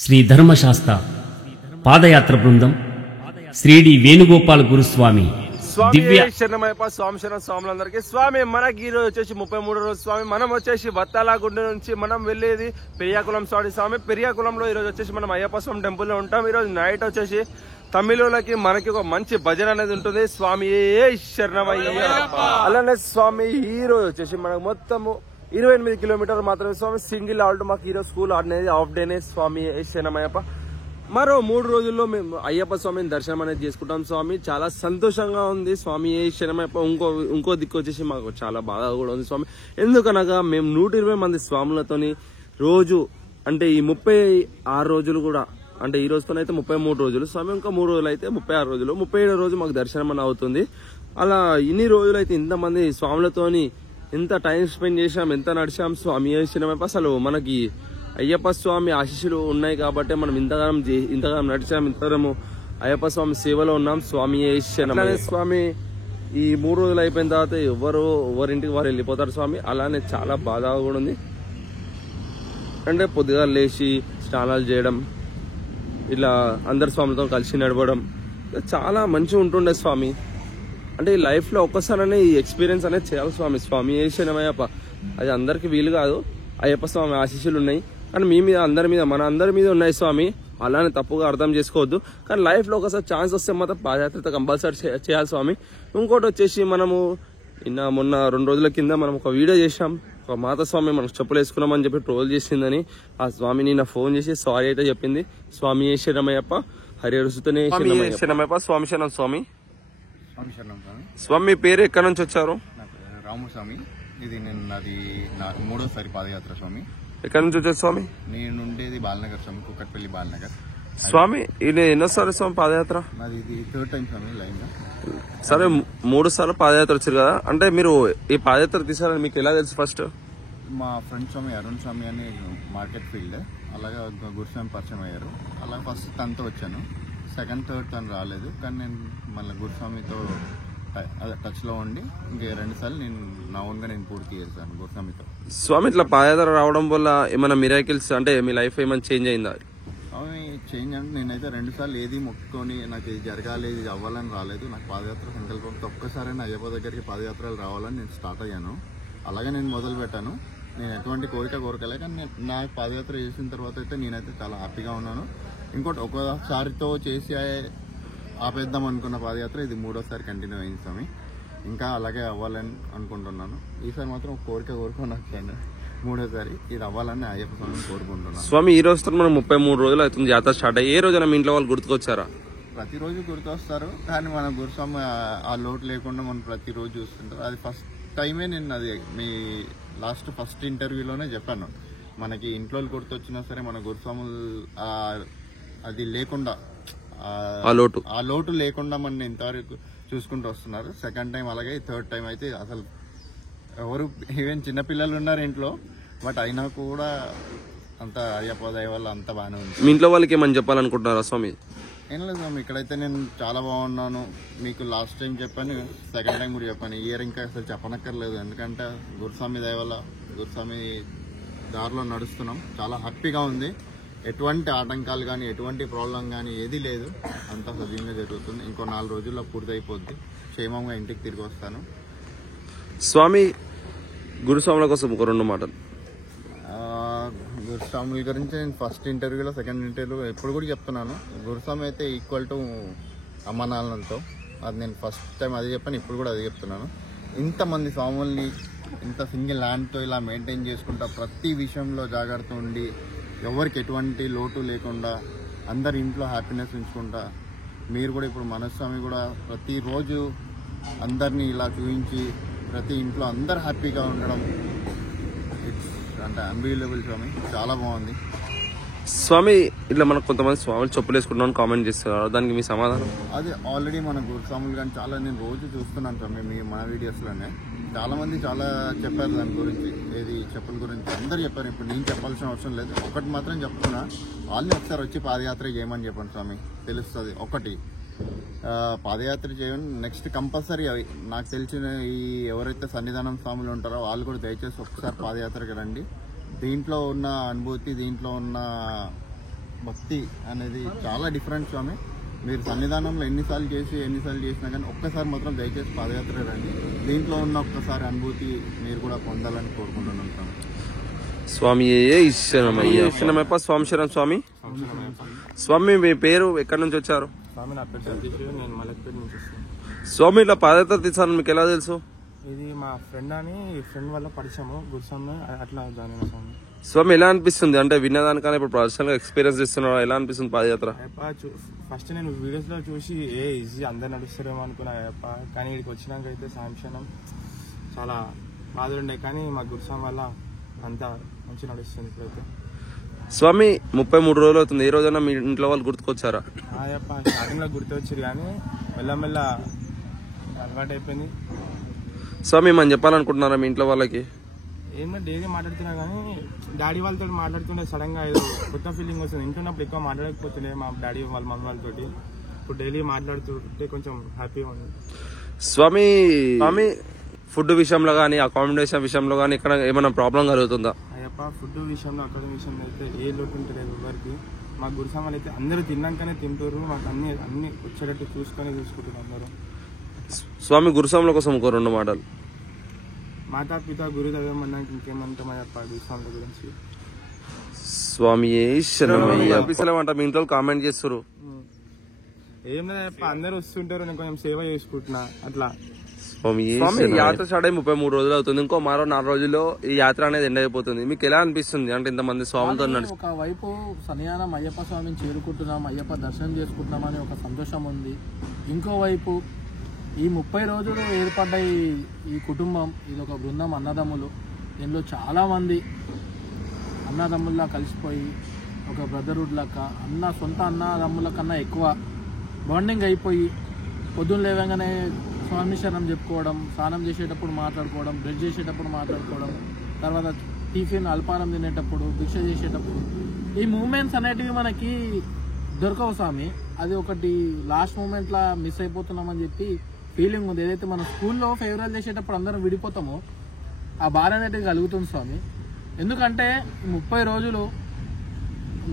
శ్రీ ధర్మశాస్త్ర పాదయాత్ర బృందం శ్రీడి వేణుగోపాల్ గురుస్వామి దివ్య శరణమయ్యప్ప స్వామి స్వాములందరికీ స్వామి మనకి ఈ రోజు వచ్చేసి 33 రోజు స్వామి మనం వచ్చేసి వత్తాలగుండ నుంచి మనం వెళ్ళేది పెరియాకులం స్వామి పెరియాకులంలో ఈ రోజు వచ్చేసి మనం అయ్యప్ప స్వామి టెంపుల్ లో ఉంటాం. ఈ రోజు నైట్ వచ్చేసి తమిళకి మనకి ఒక మంచి భజన అనేది ఉంటుంది. స్వామి శరణమయ్యప్ప. అలానే స్వామి ఈ రోజు వచ్చేసి మనకు మొత్తము 28 కిలోమీటర్లు మాత్రమే స్వామి. సింగిల్ ఆల్ట్ మాకు ఈరోజు స్కూల్ అనేది హాఫ్ డేనే. స్వామి శరణమయ్యప్ప. మరో 3 రోజుల్లో మేము అయ్యప్ప స్వామిని దర్శనం అనేది చేసుకుంటాం స్వామి. చాలా సంతోషంగా ఉంది స్వామి శరణమయ్యప్ప. ఇంకో దిక్కు వచ్చేసి మాకు చాలా బాగా కూడా ఉంది స్వామి. ఎందుకనగా మేము 120 మంది స్వాములతోని రోజు అంటే ఈ 36 రోజులు కూడా అంటే ఈ రోజుతోనైతే 33 రోజులు స్వామి. ఇంకా 3 రోజులు అయితే 36 రోజులు. 37 రోజు మాకు దర్శనం అని అవుతుంది. అలా ఇన్ని రోజులు అయితే ఇంతమంది స్వాములతోని ఎంత టైం స్పెండ్ చేసాం, ఎంత నడిచాం స్వామి శరణమయ్యప్ప. అసలు మనకి అయ్యప్ప స్వామి ఆశీస్సులు ఉన్నాయి కాబట్టి మనం ఇంతగానం నడిచాం, ఇంతగానము అయ్యప్ప స్వామి సేవలో ఉన్నాం. స్వామి శరణమయ్యప్ప. స్వామి ఈ 3 రోజులు అయిపోయిన తర్వాత ఎవరింటికి వారు వెళ్ళిపోతారు స్వామి. అలానే చాలా బాధగా కూడా ఉంది. అంటే పొద్దుగా లేచి స్నానాలు చేయడం, ఇట్లా అందరు స్వామితో కలిసి నడవడం చాలా మంచిగా ఉంటుండే స్వామి. అంటే ఈ లైఫ్ లో ఒక్కసారి ఈ ఎక్స్పీరియన్స్ అనేది చేయాలి స్వామి. స్వామి శరణమయ్యప్ప. అది అందరికి వీలు కాదు. అయ్యప్ప స్వామి ఆశీస్సులు ఉన్నాయి కానీ మీ మీద మన అందరి మీద ఉన్నాయి స్వామి. అలానే తప్పుగా అర్థం చేసుకోవద్దు. కానీ లైఫ్ లో ఒకసారి ఛాన్స్ వస్తే మాత్రం పాదయాత్ర కంపల్సరీ చేయాలి స్వామి. ఇంకోటి వచ్చేసి మనము మొన్న 2 రోజుల కింద మనం ఒక వీడియో చేసాం. ఒక మాత స్వామి మనకు చెప్పులు వేసుకున్నామని చెప్పి ట్రోల్ చేసిందని ఆ స్వామిని నా ఫోన్ చేసి సారీ అయితే చెప్పింది. స్వామి శరణమయ్యప్ప. హరిహరుసుతనే శరణమయ్యప్ప. స్వామి శరణం స్వామి. స్వామి మీ పేరు ఎక్కడి నుంచి వచ్చారు? రామస్వామి. ఇది నాది 3వ పాదయాత్ర స్వామి. ఎక్కడి నుంచి వచ్చారు స్వామి? నేను ఉండేది బాలనగర్ స్వామి, కుక్కట్పల్లి బాలనగర్ స్వామి. ఇది ఎన్నోసారి స్వామి పాదయాత్ర? నాది ఇది 3rd టైం స్వామి లైన్ గా. సరే 3 సార్లు పాదయాత్ర వచ్చారు కదా, అంటే మీరు ఈ పాదయాత్ర తీసారని మీకు ఎలా తెలుసు? ఫస్ట్ మా ఫ్రెండ్ స్వామి అరుణ్ స్వామి అని మార్కెట్ ఫీల్డ్, అలాగే గురుస్వామి పరిచయం అయ్యారు. అలా ఫస్ట్ తనతో వచ్చాను. సెకండ్ థర్డ్ తను రాలేదు, కానీ నేను మళ్ళీ గురుస్వామితో టచ్ లో ఉండి ఇంక 2 సార్లు నేను నా ఓన్ గా నేను పూర్తి చేశాను గురుస్వామితో. స్వామి ఇట్లా పాదయాత్ర రావడం వల్ల ఏమైనా మిరాకిల్స్ అంటే మీ లైఫ్ ఏమైనా చేంజ్ అయిందా? అవి చేంజ్ అంటే నేనైతే 2 సార్లు ఏది మొక్కుకొని నాకు ఇది జరగాలి ఇది అవ్వాలని రాలేదు. నాకు పాదయాత్ర సంకల్పంతో ఒక్కసారైనా అయ్యప్ప దగ్గరికి పాదయాత్రలు రావాలని నేను స్టార్ట్ అయ్యాను. అలాగే నేను మొదలు పెట్టాను. నేను ఎటువంటి కోరికలే, కానీ నా పాదయాత్ర చేసిన తర్వాత అయితే నేనైతే చాలా హ్యాపీగా ఉన్నాను. ఇంకోటి ఒకసారితో చేసి ఆపేద్దాం అనుకున్న పాదయాత్ర ఇది 3వసారి కంటిన్యూ అయింది స్వామి. ఇంకా అలాగే అవ్వాలని అనుకుంటున్నాను. ఈసారి మాత్రం కోరుకున్నాను 3వసారి ఇది అవ్వాలని అయ్యప్ప స్వామిని కోరుకుంటున్నాను. స్వామి ఈ రోజుతో మనం 33 రోజులు అవుతుంది జాతర స్టార్ట్ అయ్యి. ఏ రోజున మీ ఇంట్లో వాళ్ళు గుర్తుకొచ్చారా? ప్రతిరోజు గుర్తొస్తారు, కానీ మన గురుస్వామి ఆ లోటు లేకుండా మనం ప్రతిరోజు చూస్తుంటారు. అది ఫస్ట్ టైమే నేను అది మీ ఫస్ట్ ఇంటర్వ్యూలోనే చెప్పాను. మనకి ఇంట్లో గుర్తొచ్చినా సరే మన గురుస్వాములు అది లేకుండా ఆ లోటు లేకుండా మన ఇంతవరకు చూసుకుంటూ వస్తున్నారు. సెకండ్ టైం అలాగే, థర్డ్ టైం అయితే అసలు ఎవరు ఈవెన్ చిన్నపిల్లలు ఉన్నారు ఇంట్లో, బట్ అయినా కూడా అంత అయ్యప్ప దయ వల్ల అంత బాగానే ఉంది. మీ ఇంట్లో వాళ్ళకి ఏమని చెప్పాలనుకుంటున్నారా స్వామి? ఏం లేదు స్వామి, ఇక్కడైతే నేను చాలా బాగున్నాను. మీకు లాస్ట్ టైం చెప్పాను, సెకండ్ టైం కూడా చెప్పాను. ఇయర్ ఇంకా అసలు చెప్పనక్కర్లేదు. ఎందుకంటే గురుస్వామి దయ వల్ల గురుస్వామి దారిలో నడుస్తున్నాం. చాలా హ్యాపీగా ఉంది. ఎటువంటి ఆటంకాలు కానీ ఎటువంటి ప్రాబ్లం కానీ ఏది లేదు. అంతా సజీవంగా జరుగుతుంది. ఇంకో 4 రోజుల్లో పూర్తయిపోద్ది. క్షేమంగా ఇంటికి తిరిగి వస్తాను. స్వామి గురుస్వాముల కోసం ఒక 2 మాటలు. గురుస్వాముల గురించి నేను ఫస్ట్ ఇంటర్వ్యూలో సెకండ్ ఇంటర్వ్యూ ఎప్పుడు కూడా చెప్తున్నాను. గురుస్వామి అయితే ఈక్వల్ టు అమ్మనాన్నలతో. అది నేను ఫస్ట్ టైం అది చెప్పాను, ఇప్పుడు కూడా అది చెప్తున్నాను. ఇంతమంది స్వాముల్ని ఇంత సింగిల్ ల్యాండ్తో ఇలా మెయింటైన్ చేసుకుంటా, ప్రతి విషయంలో జాగ్రత్త ఉండి, ఎవరికి ఎటువంటి లోటు లేకుండా, అందరి ఇంట్లో హ్యాపీనెస్ ఉంచుకుంటా, మీరు కూడా ఇప్పుడు మనస్వామి కూడా ప్రతిరోజు అందరినీ ఇలా చూపించి ప్రతి ఇంట్లో అందరు హ్యాపీగా ఉండడం ఇట్స్ అంటే అన్బిలీవబుల్ స్వామి. చాలా బాగుంది స్వామి. ఇట్లా మనకు కొంతమంది స్వాములు చెప్పులు వేసుకుంటామని కామెంట్ చేస్తున్నారు, దానికి మీ సమాధానం? అది ఆల్రెడీ మన గురుస్వాములు కానీ చాలా నేను రోజు చూస్తున్నాను స్వామి. మన వీడియోస్లోనే చాలా మంది చాలా చెప్పారు దాని గురించి, ఏది చెప్పుల గురించి అందరు చెప్పారు. ఇప్పుడు నేను చెప్పాల్సిన అవసరం లేదు. ఒకటి మాత్రం చెప్తున్నా, వాళ్ళని ఒకసారి వచ్చి పాదయాత్ర చేయమని చెప్పండి స్వామి, తెలుస్తుంది. ఒకటి పాదయాత్ర చేయండి. నెక్స్ట్ కంపల్సరీ అవి నాకు తెలిసిన ఈ ఎవరైతే సన్నిధానం స్వాములు ఉంటారో వాళ్ళు కూడా దయచేసి ఒకసారి పాదయాత్రకి రండి. దీంట్లో ఉన్న అనుభూతి, దీంట్లో ఉన్న భక్తి అనేది చాలా డిఫరెంట్ స్వామి. మీరు సన్నిధానంలో ఎన్నిసార్లు చేసినా కానీ ఒక్కసారి మాత్రం దయచేసి పాదయాత్ర రండి. దీంట్లో ఉన్న ఒక్కసారి అనుభూతి మీరు కూడా పొందాలని కోరుకుంటున్నాను. స్వామి ఇష్టమయ్యప్ప. స్వామి శరణం స్వామి. స్వామి మీ పేరు ఎక్కడి నుంచి వచ్చారు? స్వామి నా పేరు సతీష్, నేను మలక్పేట నుంచి వస్తాను. స్వామి ఇట్లా పాదయాత్ర తీసాను మీకు ఎలా తెలుసు? ఇది మా ఫ్రెండ్ వల్ల పరిచయము గురుస్వామి, అట్లా జాయిన్ అయిన స్వామి. స్వామి ఎలా అనిపిస్తుంది అంటే విన్నదానికన్నా ఇప్పుడు పర్సనల్ గా ఎక్స్పీరియన్స్ చేస్తున్నారు, ఎలా అనిపిస్తుంది పాదయాత్ర? ఫస్ట్ నేను వీడియోస్ లో చూసి ఈజీ అందరు నడుస్తారేమో అనుకున్నా అయ్యప్ప, కానీ ఇక్కడికి వచ్చినాక అయితే సాంక్షణం చాలా బాధలుండే, కానీ మా గురుస్వామి వల్ల అంతా మంచి నడుస్తుంది ఇప్పుడైతే. స్వామి 33 రోజులు అవుతుంది, ఏ రోజైనా మీ ఇంట్లో వాళ్ళు గుర్తుకొచ్చారా? అయ్యప్ప స్టార్టింగ్ లో గుర్తు వచ్చారు, కానీ మెల్లమెల్ల అలవాటు అయిపోయింది. స్వామి మనం చెప్పాలనుకుంటున్నారా మీ ఇంట్లో వాళ్ళకి? ఏమో డైలీ మాట్లాడుతున్నా, కానీ డాడీ వాళ్ళతో మాట్లాడుతుంటే సడన్ గా ఏదో కొత్త ఫీలింగ్ వస్తుంది. ఇంటున్నప్పుడు ఎక్కువ మాట్లాడకపోతుండే మా డాడీ వాళ్ళ మమ్మీ వాళ్ళతోటి, ఇప్పుడు డైలీ మాట్లాడుతుంటే కొంచెం హ్యాపీగా ఉంది. స్వామి ఫుడ్ విషయంలో కానీ అకామిడేషన్ విషయంలో కానీ ఇక్కడ ఏమైనా ప్రాబ్లం కలుగుతుందా? అయ్యప్ప ఫుడ్ విషయంలో అకామిడేషన్ విషయంలో అయితే ఏ లోటు ఉంటుంది ఎవరికి. మా గురుస్వాములు అయితే అందరూ తిన్నాకనే తింటారు, మాకు అన్ని వచ్చేటట్టు చూసుకుంటారు అందరూ. స్వామి గురుస్వాముల కోసం ఒక 2 మాటలు. మాతాపిత గురుదైవం అన్నాక ఇంకేమంటామయ్యప్ప గురుస్వాముల గురించి. స్వామి అంట మీ ఇంట్లో కామెంట్ చేస్తారు. ఏం లేదప్ప, అందరూ వస్తుంటారు, నేను కొంచెం సేవ చేసుకుంటున్నా అట్లా. స్వామి యాత్ర స్టార్ట్ అయ్యి 33 రోజులు అవుతుంది, ఇంకో మరో 4 రోజుల్లో ఈ యాత్ర అనేది ఎండ్ అయిపోతుంది. మీకు ఎలా అనిపిస్తుంది అంటే ఇంతమంది స్వామితో నడిచి? ఒక వైపు సన్నిధానం అయ్యప్ప స్వామిని చేరుకుంటున్నాం, అయ్యప్ప దర్శనం చేసుకుంటున్నాం అని ఒక సంతోషం ఉంది. ఇంకోవైపు ఈ 30 రోజులు ఏర్పడ్డ ఈ కుటుంబం, ఇది ఒక బృందం అన్నదమ్ములు. దీనిలో చాలా మంది అన్నదమ్ముల్లా కలిసిపోయి ఒక బ్రదర్హుడ్ లెక్క సొంత అన్నదమ్ముల కన్నా ఎక్కువ బాండింగ్ అయిపోయి పొద్దున్న లేవగానే స్వామి శరణం చెప్పుకోవడం, స్నానం చేసేటప్పుడు మాట్లాడుకోవడం, బ్రష్ చేసేటప్పుడు మాట్లాడుకోవడం, తర్వాత టిఫిన్ అల్పారం తినేటప్పుడు, భిక్ష చేసేటప్పుడు, ఈ మూమెంట్స్ అనేటివి మనకి దొరకవు స్వామి. అది ఒకటి లాస్ట్ మూమెంట్లా మిస్ అయిపోతున్నామని చెప్పి ఫీలింగ్ ఉంది. ఏదైతే మనం స్కూల్లో ఫేవరల్ చేసేటప్పుడు అందరం విడిపోతామో ఆ బాధ అనేది కలుగుతుంది స్వామి. ఎందుకంటే 30 రోజులు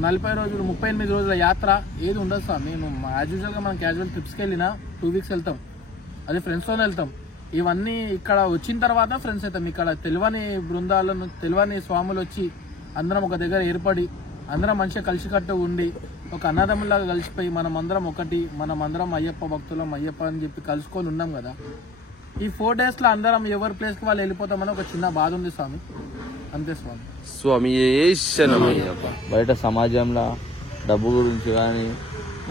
40 రోజులు 38 రోజుల యాత్ర ఏది ఉండదు స్వామి. యాజ్ యూజువల్గా మనం క్యాజువల్ ట్రిప్స్కి వెళ్ళినా 2 వీక్స్ వెళ్తాం, అది ఫ్రెండ్స్తోనే వెళ్తాం. ఇవన్నీ ఇక్కడ వచ్చిన తర్వాత ఫ్రెండ్స్ అవుతాం. ఇక్కడ తెలియని బృందాలను తెలియని స్వాములు వచ్చి అందరం ఒక దగ్గర ఏర్పడి అందరం మంచిగా కలిసికట్టు ఉండి ఒక అన్నదమ్ములాగా కలిసిపోయి మనమందరం ఒకటి, మనమందరం అయ్యప్ప భక్తులం అయ్యప్ప అని చెప్పి కలుసుకొని ఉన్నాం కదా. ఈ 4 days లో అందరం ఎవరి ప్లేస్కి వాళ్ళు వెళ్ళిపోతామని ఒక చిన్న బాధ ఉంది స్వామి, అంతే స్వామి. స్వామి బయట సమాజంలో డబ్బు గురించి కానీ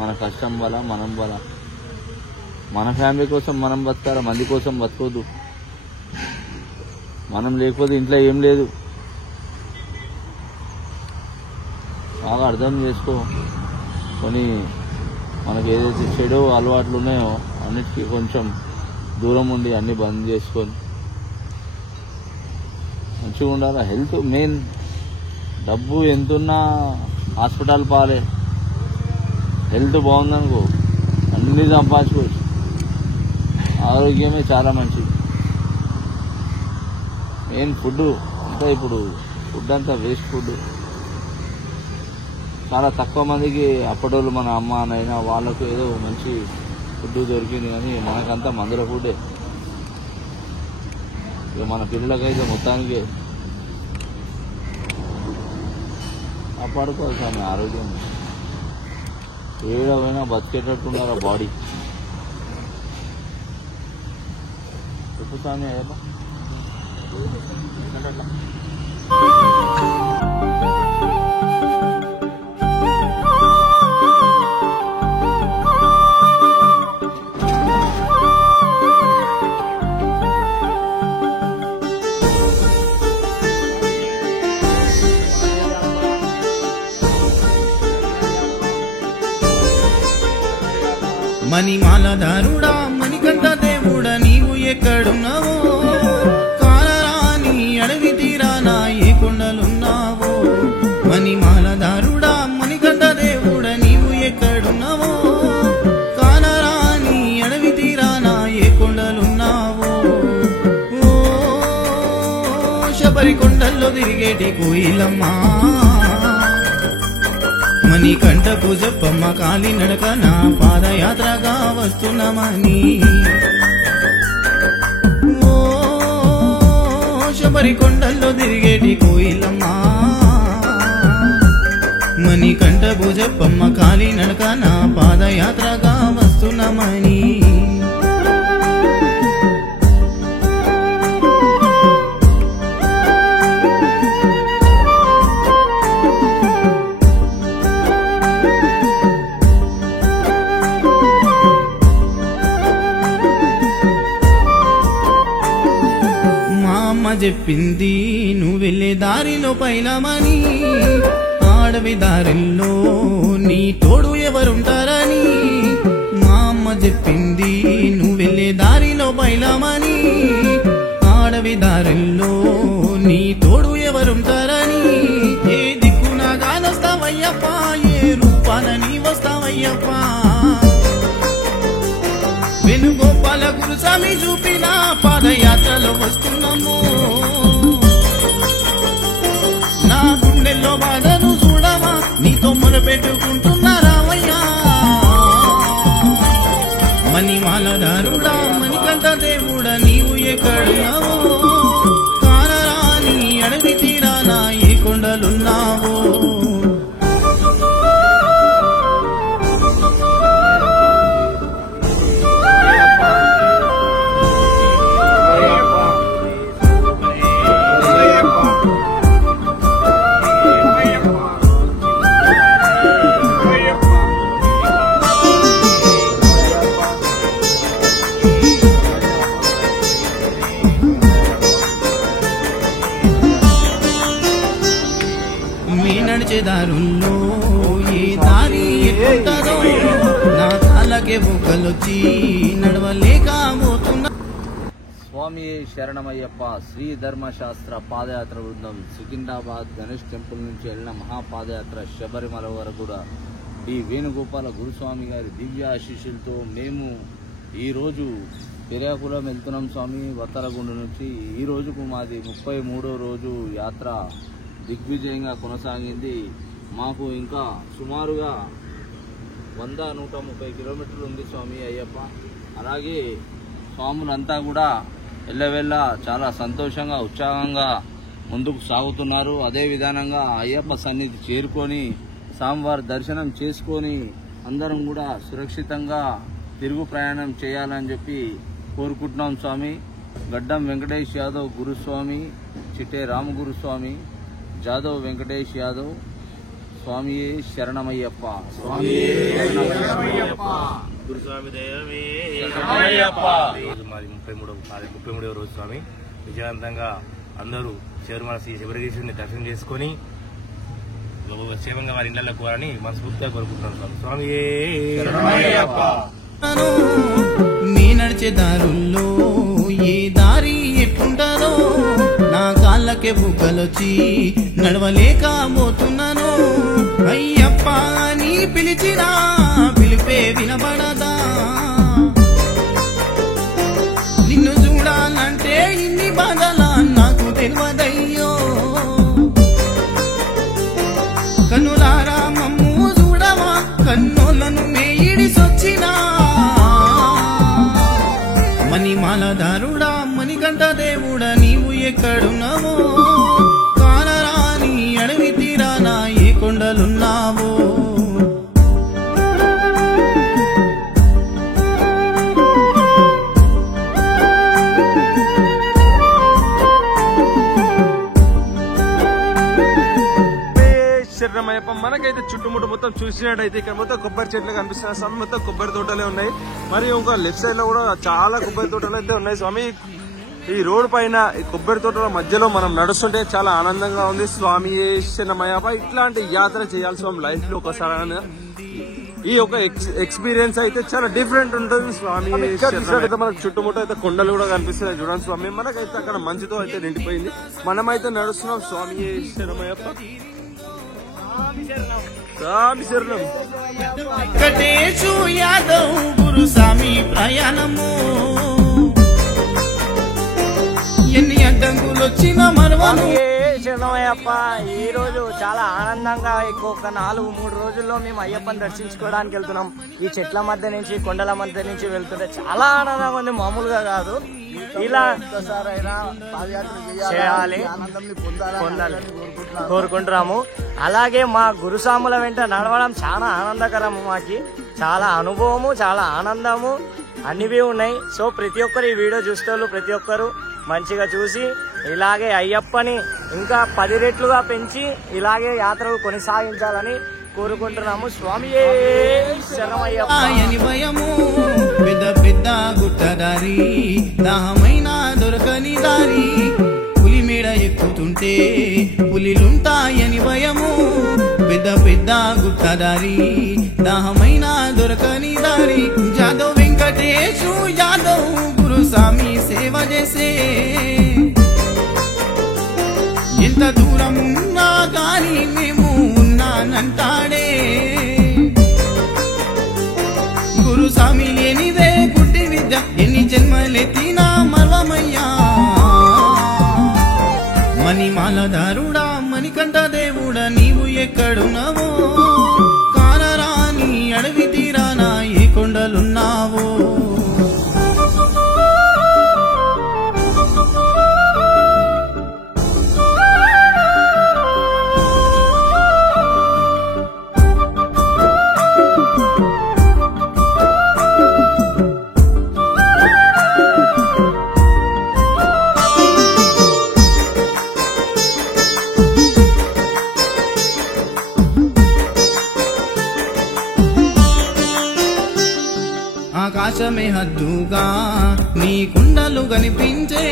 మన కష్టం వల్ల మన ఫ్యామిలీ కోసం మనం బతకాలి, మంది కోసం బతకొద్దు. మనం లేకపోతే ఇంట్లో ఏం లేదు, బాగా అర్థం చేసుకో. కొన్ని మనకి ఏదైతే చెడు అలవాట్లు ఉన్నాయో అన్నిటికీ కొంచెం దూరం ఉండి అన్ని బంద్ చేసుకొని మంచిగా ఉండాలి. Health main. డబ్బు ఎంతున్నా హాస్పిటల్ పాలే, హెల్త్ బాగుందనుకో అన్ని సంపాదించుకోవచ్చు. ఆరోగ్యమే చాలా మంచిది. మెయిన్ ఫుడ్ అంతా ఇప్పుడు ఫుడ్ అంతా వేస్ట్ ఫుడ్. చాలా తక్కువ మందికి అప్పటోళ్ళు మన అమ్మ నైనా వాళ్ళకు ఏదో మంచి ఫుడ్ దొరికింది, కానీ మనకంతా మందుల ఫుడ్డే. ఇక మన పిల్లలకైతే మొత్తానికి కాపాడుకోవాలి స్వామి ఆరోగ్యం. ఏడవైనా బతికేటట్టున్నారు ఆ బాడీ. చెప్పు స్వామి అయ్యప్ప. మణిమాలధారుడా మణికంఠ దేవుడా నీవు ఎక్కడున్నావో, కాలరాని అడవి తీరానా ఏ కొండలున్నావో. మణిమాలధారుడా మణికంఠ దేవుడా నీవు ఎక్కడున్నావో, కాలరాని అడవి తీరానా ఏ కొండలున్నావో. ఓ శబరి కొండల్లో తిరిగేటి కోయిలమ్మా, మణికంఠపు జప్పమ్మ కాలి నడక నా పాదయాత్రగా వస్తున్నామని ఓ శబరి కొండల్లో తిరిగేటి కోయిలమ్మా మణికంఠపు జప్పమ్మ కాలి నడక నా పాదయాత్రగా వస్తున్నామని చెప్పింది నువ్వు వెళ్ళే దారిలో పైలమని ఆడవి దారిలో నీ తోడు ఎవరుంటారని మా అమ్మ చెప్పింది నువ్వు వెళ్ళే దారిలో పైలమని ఆడవి దారిలో నీ తోడు ఎవరుంటారని ఏ దిక్కున గానొస్తావయ్యప్ప ఏ రూపాన నీ వస్తావయ్యప్ప వేణుగోపాల గురుస్వామి చూపిన పాదయాత్రలో వస్తున్నాము నా గుండెల్లో బాధను చూడవా నీతో మొరపెట్టుకుంటున్నారావయ్యా మణిమాలదారుడా మణికంఠ దేవుడా నీవు ఎక్కడున్నావో కానరాని అడవి తీరానా ఏ కొండలున్నావో దారుల్లో ఏ దారి ఎట్టుంటదో నా కాళ్ళకే బొక్కలొచ్చి నడవలేకపోతున్నా స్వామి శరణమయ్యప్ప శ్రీ ధర్మశాస్త్ర పాదయాత్ర బృందం సికింద్రాబాద్ గణేష్ టెంపుల్ నుంచి వెళ్ళిన మహాపాదయాత్ర శబరిమల వరకు కూడా డి వేణుగోపాల గురుస్వామి గారి దివ్య ఆశీస్సులతో మేము ఈరోజు పెరియాకులం వెళ్తున్నాం స్వామి. వత్తలగుండు నుంచి ఈ రోజుకు మాది 33వ రోజు యాత్ర దిగ్విజయంగా కొనసాగింది. మాకు ఇంకా సుమారుగా 100-130 కిలోమీటర్లు ఉంది స్వామి అయ్యప్ప. అలాగే స్వాములంతా కూడా ఎల్లవెల్ల చాలా సంతోషంగా ఉత్సాహంగా ముందుకు సాగుతున్నారు. అదే విధానంగా అయ్యప్ప సన్నిధి చేరుకొని స్వామివారి దర్శనం చేసుకొని అందరం కూడా సురక్షితంగా తిరుగు ప్రయాణం చేయాలని చెప్పి కోరుకుంటున్నాం స్వామి. గడ్డం వెంకటేష్ యాదవ్ గురుస్వామి, చిట్టే రామగురుస్వామి, జాదవ్ వెంకటేష్ యాదవ్. స్వామి శరణమయ్యప్ప. గురుస్వామి దైవమే మాది 33వ రోజు స్వామి. విజయవంతంగా అందరూ శబరిమల శబరిగిరిని దర్శనం చేసుకుని క్షేమంగా వారి ఇళ్లలో కోరని మనస్ఫూర్తిగా కోరుకుంటున్నాం స్వామి. నీ నడిచే దారుల్లో ఏ దారి ఎట్టుంటారో నా కాళ్ళకే బుగ్గలొచ్చి నడవలేకపోతున్నాను. అయ్యప్ప నీ పిలిచిన పిలిపే వినబడదా? నిన్ను చూడాలంటే ఇన్ని బాధలా నాకు తెలియదయ్యో. కన్నులారా మమ్ము చూడవా, కన్నులను మేయిడిసొచ్చినా. మణిమాలదారుడా మణికంఠ దేవుడా నీవు ఎక్కడున్నావో, కానరాని అడవి తీరానా ఏ కొండలున్నావో. శరణమయ్యప్ప. మనకైతే చుట్టుముట్టు మొత్తం చూసినట్టయితే ఇక్కడ మొత్తం కొబ్బరి చెట్లు కనిపిస్తున్నాయి స్వామి. మొత్తం కొబ్బరి తోటలే ఉన్నాయి. మరి ఇంకో లెఫ్ట్ సైడ్ లో కూడా చాలా కొబ్బరి తోటలు అయితే ఉన్నాయి స్వామి. ఈ రోడ్ పైన ఈ కొబ్బరి తోటల మధ్యలో మనం నడుస్తుంటే చాలా ఆనందంగా ఉంది స్వామి. శరణమయ్యప్ప ఇట్లాంటి యాత్ర చేయాలి స్వామి లైఫ్ లో ఒకసారి. ఈ ఒక ఎక్స్పీరియన్స్ అయితే చాలా డిఫరెంట్ ఉంటుంది స్వామి. చూసినట్టయితే మనకు చుట్టుముట్టు అయితే కొండలు కూడా కనిపిస్తున్నాయి చూడండి స్వామి. మనకైతే అక్కడ మంచుతో అయితే నిండిపోయింది. మనమైతే నడుస్తున్నాం స్వామి. శరణమయ్యప్ప. వెంకటేశు యాదవ్ గురుస్వామి ప్రయాణము ఎన్ని అడ్డంకులు వచ్చిన మరవను. శరణమయ్యప్ప. ఈ రోజు చాలా ఆనందంగా ఒక 4-3 రోజుల్లో మేము అయ్యప్పని దర్శించుకోవడానికి వెళ్తున్నాం. ఈ చెట్ల మధ్య నుంచి కొండల మధ్య నుంచి వెళ్తుంటే చాలా ఆనందంగా ఉంది, మామూలుగా కాదు. ఇలా చేయాలి పొందాలి కోరుకుంటున్నాము. అలాగే మా గురుస్వాముల వెంట నడవడం చాలా ఆనందకరము, మాకి చాలా అనుభవము, చాలా ఆనందము అన్నివి ఉన్నాయి. సో ప్రతి ఒక్కరు ఈ వీడియో చూస్తారు, ప్రతి ఒక్కరు మంచిగా చూసి ఇలాగే అయ్యప్పని ఇంకా 10 రెట్లుగా పెంచి ఇలాగే యాత్రలు కొనసాగించాలని కోరుకుంటున్నాము. స్వామియే శరణమయ్యప్ప. పెద్ద పెద్ద గుట్టదారి దాహమైన దొరకని దారి, పులి మేడ ఎక్కుతుంటే పులిలుంటాయని భయము. పెద్ద పెద్ద గుట్టదారి దాహమైన దొరకని దారి, జాదవ్ వెంకటేశు యాదవ్ గురుస్వామి సేవ చేసే. ఎంత దూరమున్నా గాని మేము ఉన్నానంటాడే. గురుస్వామి లేనిదే పుట్టి విద్య, ఎన్ని జన్మలెత్తినా మర్వమయ్యా. మణిమాలధారుడా మణికంఠ దేవుడా నీవు ఎక్కడున్నావో, కానరాని అడవి తీరానా ఏ కొండలున్నావో. ఆకాశమే హద్దుగా నీ కుండలు కనిపించే,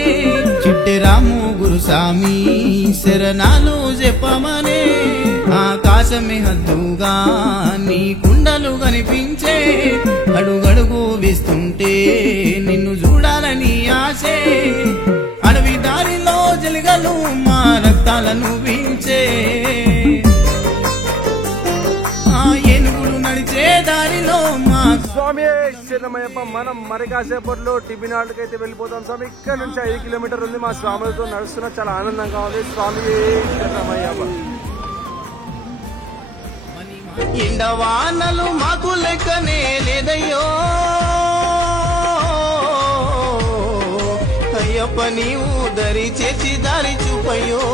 చిట్టెరాము గురుస్వామి శరణాలు చెప్పమనే. ఆకాశమే హద్దుగా నీ కుండలు కనిపించే, అడుగడుగు వేస్తుంటే నిన్ను చూడాలని ఆశే. అడవి దారిలో జలిగలు మా రక్తాలను వీల్చే, ఏనుగులు నడిచే దారిలో మా స్వామి శరణమయ్యప్ప. మనం మరి కాసేపట్లో టిఫిన్ హాల్కి అయితే వెళ్ళిపోతాం స్వామి. ఇక్కడ నుంచి 5 కిలోమీటర్ ఉంది. మా స్వాములతో నడుస్తున్నా చాలా ఆనందంగా ఉంది. స్వామి శరణమయ్యప్ప. ఎండవానలు మాకు లెక్కనే లేదయ్యో, అయ్యప్ప నీవు దరి చేసి దారి చూపయ్యో.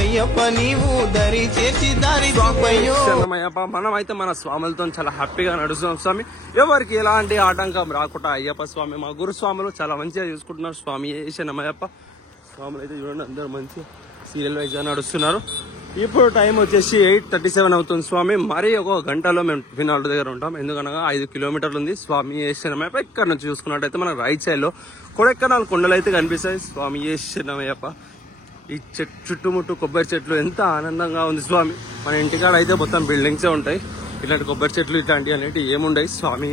అయ్యప్ప నీవు దరి చేసి దారి చూపయ్యో. శరణమయ్యప్ప. మనం అయితే మన స్వాములతో చాలా హ్యాపీగా నడుస్తున్నాం స్వామి. ఎవరికి ఎలాంటి ఆటంకం రాకుండా అయ్యప్ప స్వామి మా గురుస్వాములు చాలా మంచిగా చూసుకుంటున్నారు. స్వామి శరణమయ్యప్ప. స్వాములు అయితే చూడండి అందరూ మంచిగా సీరియల్ వైజ్ గా నడుస్తున్నారు. ఇప్పుడు టైం వచ్చేసి 8:37 అవుతుంది స్వామి. మరి ఒక గంటలో మేము టిఫిన్ హాల్ దగ్గర ఉంటాం. ఎందుకనగా 5 కిలోమీటర్లు ఉంది. స్వామి శరణమయ్యప్ప. ఇక్కడ నుంచి చూసుకున్నట్టయితే మనకు రైట్ సైడ్ లో కొడైకెనాల్ కొండలు అయితే కనిపిస్తాయి. స్వామి శరణమయ్యప్ప. ఈ చుట్టుముట్టు కొబ్బరి చెట్లు ఎంత ఆనందంగా ఉంది స్వామి. మన ఇంటికాడ అయితే మొత్తం బిల్డింగ్సే ఉంటాయి, ఇలాంటి కొబ్బరి చెట్లు ఇట్లాంటివి అనేవి ఏముంటాయి. స్వామి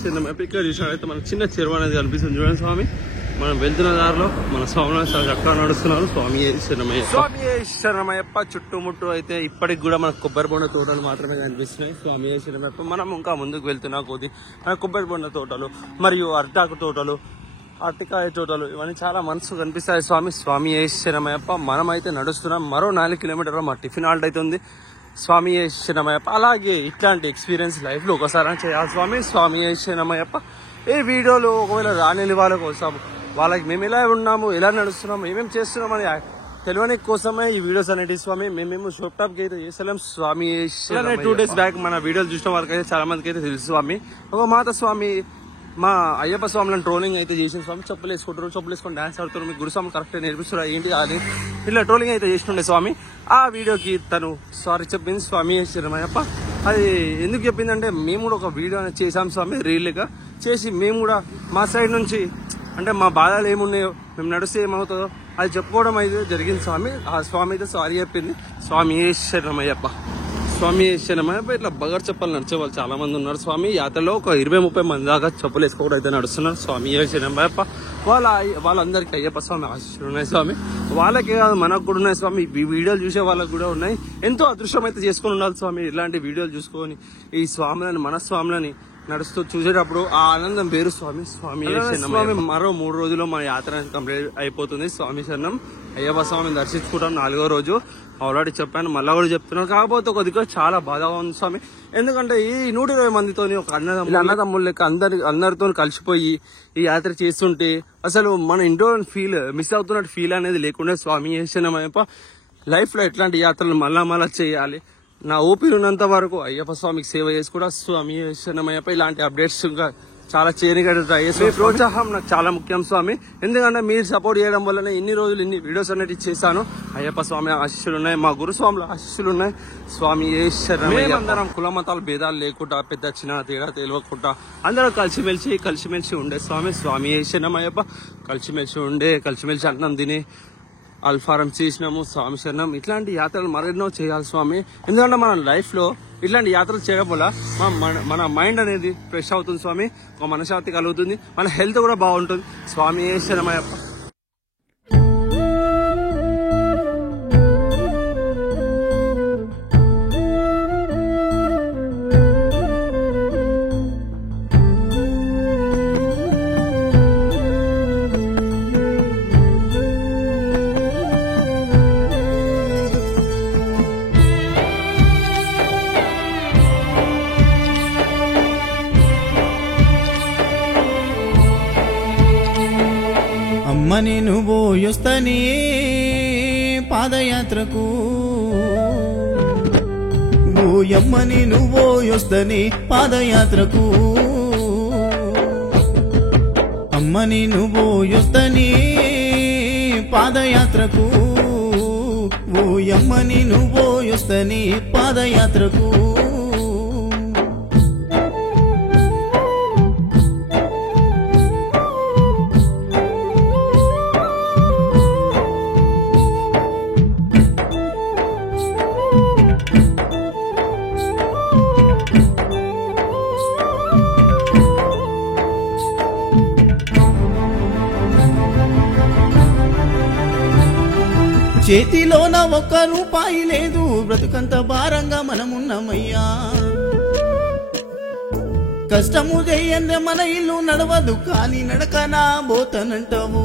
శరణమయ్యప్ప. ఇక్కడ చూసినట్టయితే మనకు చిన్న చెరువు అనేది కనిపిస్తుంది చూడండి స్వామి. మనం వెళ్తున్న దారిలో మన స్వామి చక్కగా నడుస్తున్నారు. స్వామి శరణమయ్యప్ప. స్వామి శరణమయ్యప్ప. చుట్టుముట్టు అయితే ఇప్పటికి కూడా మనకు కొబ్బరి బొండ తోటలు మాత్రమే కనిపిస్తున్నాయి. స్వామి శరణమయ్యప్ప. మనం ఇంకా ముందుకు వెళ్తున్నా కొద్ది కొబ్బరి బొండ తోటలు మరియు అరటాకు తోటలు, అరటికాయ తోటలు ఇవన్నీ చాలా మనసు కనిపిస్తాయి స్వామి. స్వామి శరణమయ్యప్ప. మనం అయితే నడుస్తున్నాం. మరో 4 కిలోమీటర్లు మా టిఫిన్ హాల్ట్ అయితే ఉంది. స్వామి శరణమయ్యప్ప. అలాగే ఇట్లాంటి ఎక్స్పీరియన్స్ లైఫ్ లో ఒకసారి చేయాలి స్వామి. స్వామి శరణమయ్యప్ప. ఈ వీడియోలు ఒకవేళ రాని వాళ్ళ కోసం, వాళ్ళకి మేము ఎలా ఉన్నాము, ఎలా నడుస్తున్నాము, ఏమేమి చేస్తున్నాం అని తెలియని కోసమే ఈ వీడియోస్ అనేవి స్వామి. మేము షాప్ టాప్ కి అయితే చేసలేం స్వామి. 2 days బ్యాక్ మన వీడియోలు చూసిన వాళ్ళకి అయితే చాలా మందికి అయితే తెలుసు స్వామి. ఒక మాత స్వామి మా అయ్యప్ప స్వామిలను ట్రోలింగ్ అయితే చేసిన స్వామి. చెప్పులు వేసుకుంటారు, చెప్పులు వేసుకొని డాన్స్ ఆడుతారు, మీకు గురుస్వామి కరెక్ట్ నేర్పిస్తారు ఏంటి అది ఇలా ట్రోలింగ్ అయితే చేస్తుండే స్వామి. ఆ వీడియోకి తను సారీ చెప్పింది స్వామి శరణమయ్యప్ప. అది ఎందుకు చెప్పిందంటే మేము కూడా ఒక వీడియో అనేది చేసాం స్వామి, రీల్గా చేసి మేము కూడా మా సైడ్ నుంచి అంటే మా బాధలు ఏమున్నాయో, మేము నడిస్తే ఏమవుతుందో అది చెప్పుకోవడం అయితే జరిగింది స్వామి. ఆ స్వామి అయితే సారీ చెప్పింది. స్వామి శరణమయ్యప్ప. స్వామి శరణమయ్యప్ప. ఇట్లా బగర్ చెప్పలు నడిచే వాళ్ళు చాలా మంది ఉన్నారు స్వామి. యాత్రలో ఒక 20-30 మంది దాకా చెప్పులు వేసుకోవడం అయితే నడుస్తున్నారు. స్వామి శరణమయ్యప్ప. వాళ్ళందరికీ అయ్యప్ప స్వామి ఆశీస్సులు ఉన్నాయి స్వామి. వాళ్ళకే కాదు మనకు కూడా ఉన్నాయి స్వామి. ఈ వీడియోలు చూసే వాళ్ళకు కూడా ఉన్నాయి. ఎంతో అదృష్టం అయితే చేసుకుని ఉండాలి స్వామి. ఇలాంటి వీడియోలు చూసుకొని ఈ స్వాములని, మన స్వాములని నడుస్తూ చూసేటప్పుడు ఆ ఆనందం వేరు స్వామి. స్వామి స్వామి మరో 3 రోజుల్లో మన యాత్ర కంప్లీట్ అయిపోతుంది. స్వామి శరణం. అయ్యప్ప స్వామిని దర్శించుకుంటాం 4వ రోజు. ఆల్రెడీ చెప్పాను, మళ్ళా కూడా చెప్తున్నాను. కాకపోతే కొద్దిగా చాలా బాధగా ఉంది స్వామి. ఎందుకంటే ఈ 120 మందితో ఒక అన్నదమ్ములు లెక్క అందరితో కలిసిపోయి ఈ యాత్ర చేస్తుంటే అసలు మన ఇంట్లో మిస్ అవుతున్నట్టు ఫీల్ అనేది లేకుండా స్వామి శరణమయ్యప్ప లైఫ్ లో ఎట్లాంటి యాత్రలు మళ్ళా చేయాలి. నా ఓపిక ఉన్నంత వరకు అయ్యప్ప స్వామికి సేవ చేసి కూడా స్వామి శరణమయ్యప్ప ఇలాంటి అప్డేట్స్ ఇంకా చాలా చేయడానికి ట్రై చేసి ప్రోత్సాహం నాకు చాలా ముఖ్యం స్వామి. ఎందుకంటే మీరు సపోర్ట్ చేయడం వల్లనే ఇన్ని రోజులు ఇన్ని వీడియోస్ అనేది చేశాను. అయ్యప్ప స్వామి ఆశీస్సులు ఉన్నాయి, మా గురుస్వాముల ఆశీస్సులు ఉన్నాయి. స్వామి శరణమయ్య. అందరం కుల మతాల భేదాలు లేకుండా పెద్ద చిన్న తేడా తెలియకుండా అందరూ కలిసిమెలిసి ఉండే స్వామి. స్వామి శరణమయ్యప్ప. కలిసిమెలిసి అన్నం తిని అల్ఫారం చేసినాము. స్వామి శరణం. ఇట్లాంటి యాత్రలు మరెన్నో చేయాలి స్వామి. ఎందుకంటే మన లైఫ్ లో ఇట్లాంటి యాత్రలు చేయడం వల్ల మన మైండ్ అనేది ఫ్రెష్ అవుతుంది స్వామి. ఒక మనశ్శాంతి కలుగుతుంది, మన హెల్త్ కూడా బాగుంటుంది. స్వామి శరణమయ్యప్ప. అమ్మని నువ్వు యొస్తని పాదయాత్రకు, ఓయమ్మని నువ్వు యొస్తని పాదయాత్రకు, అమ్మని నువ్వు యొస్తని పాదయాత్రకు, ఓయమ్మని నువ్వు యొస్తని పాదయాత్రకు. చేతిలోన 1 రూపాయి లేదు, బ్రతుకంత భారంగా మనమున్నామయ్యా. కష్టము చేయందే మన ఇల్లు నడవదు, కానీ నడకనా పోతనంటావు.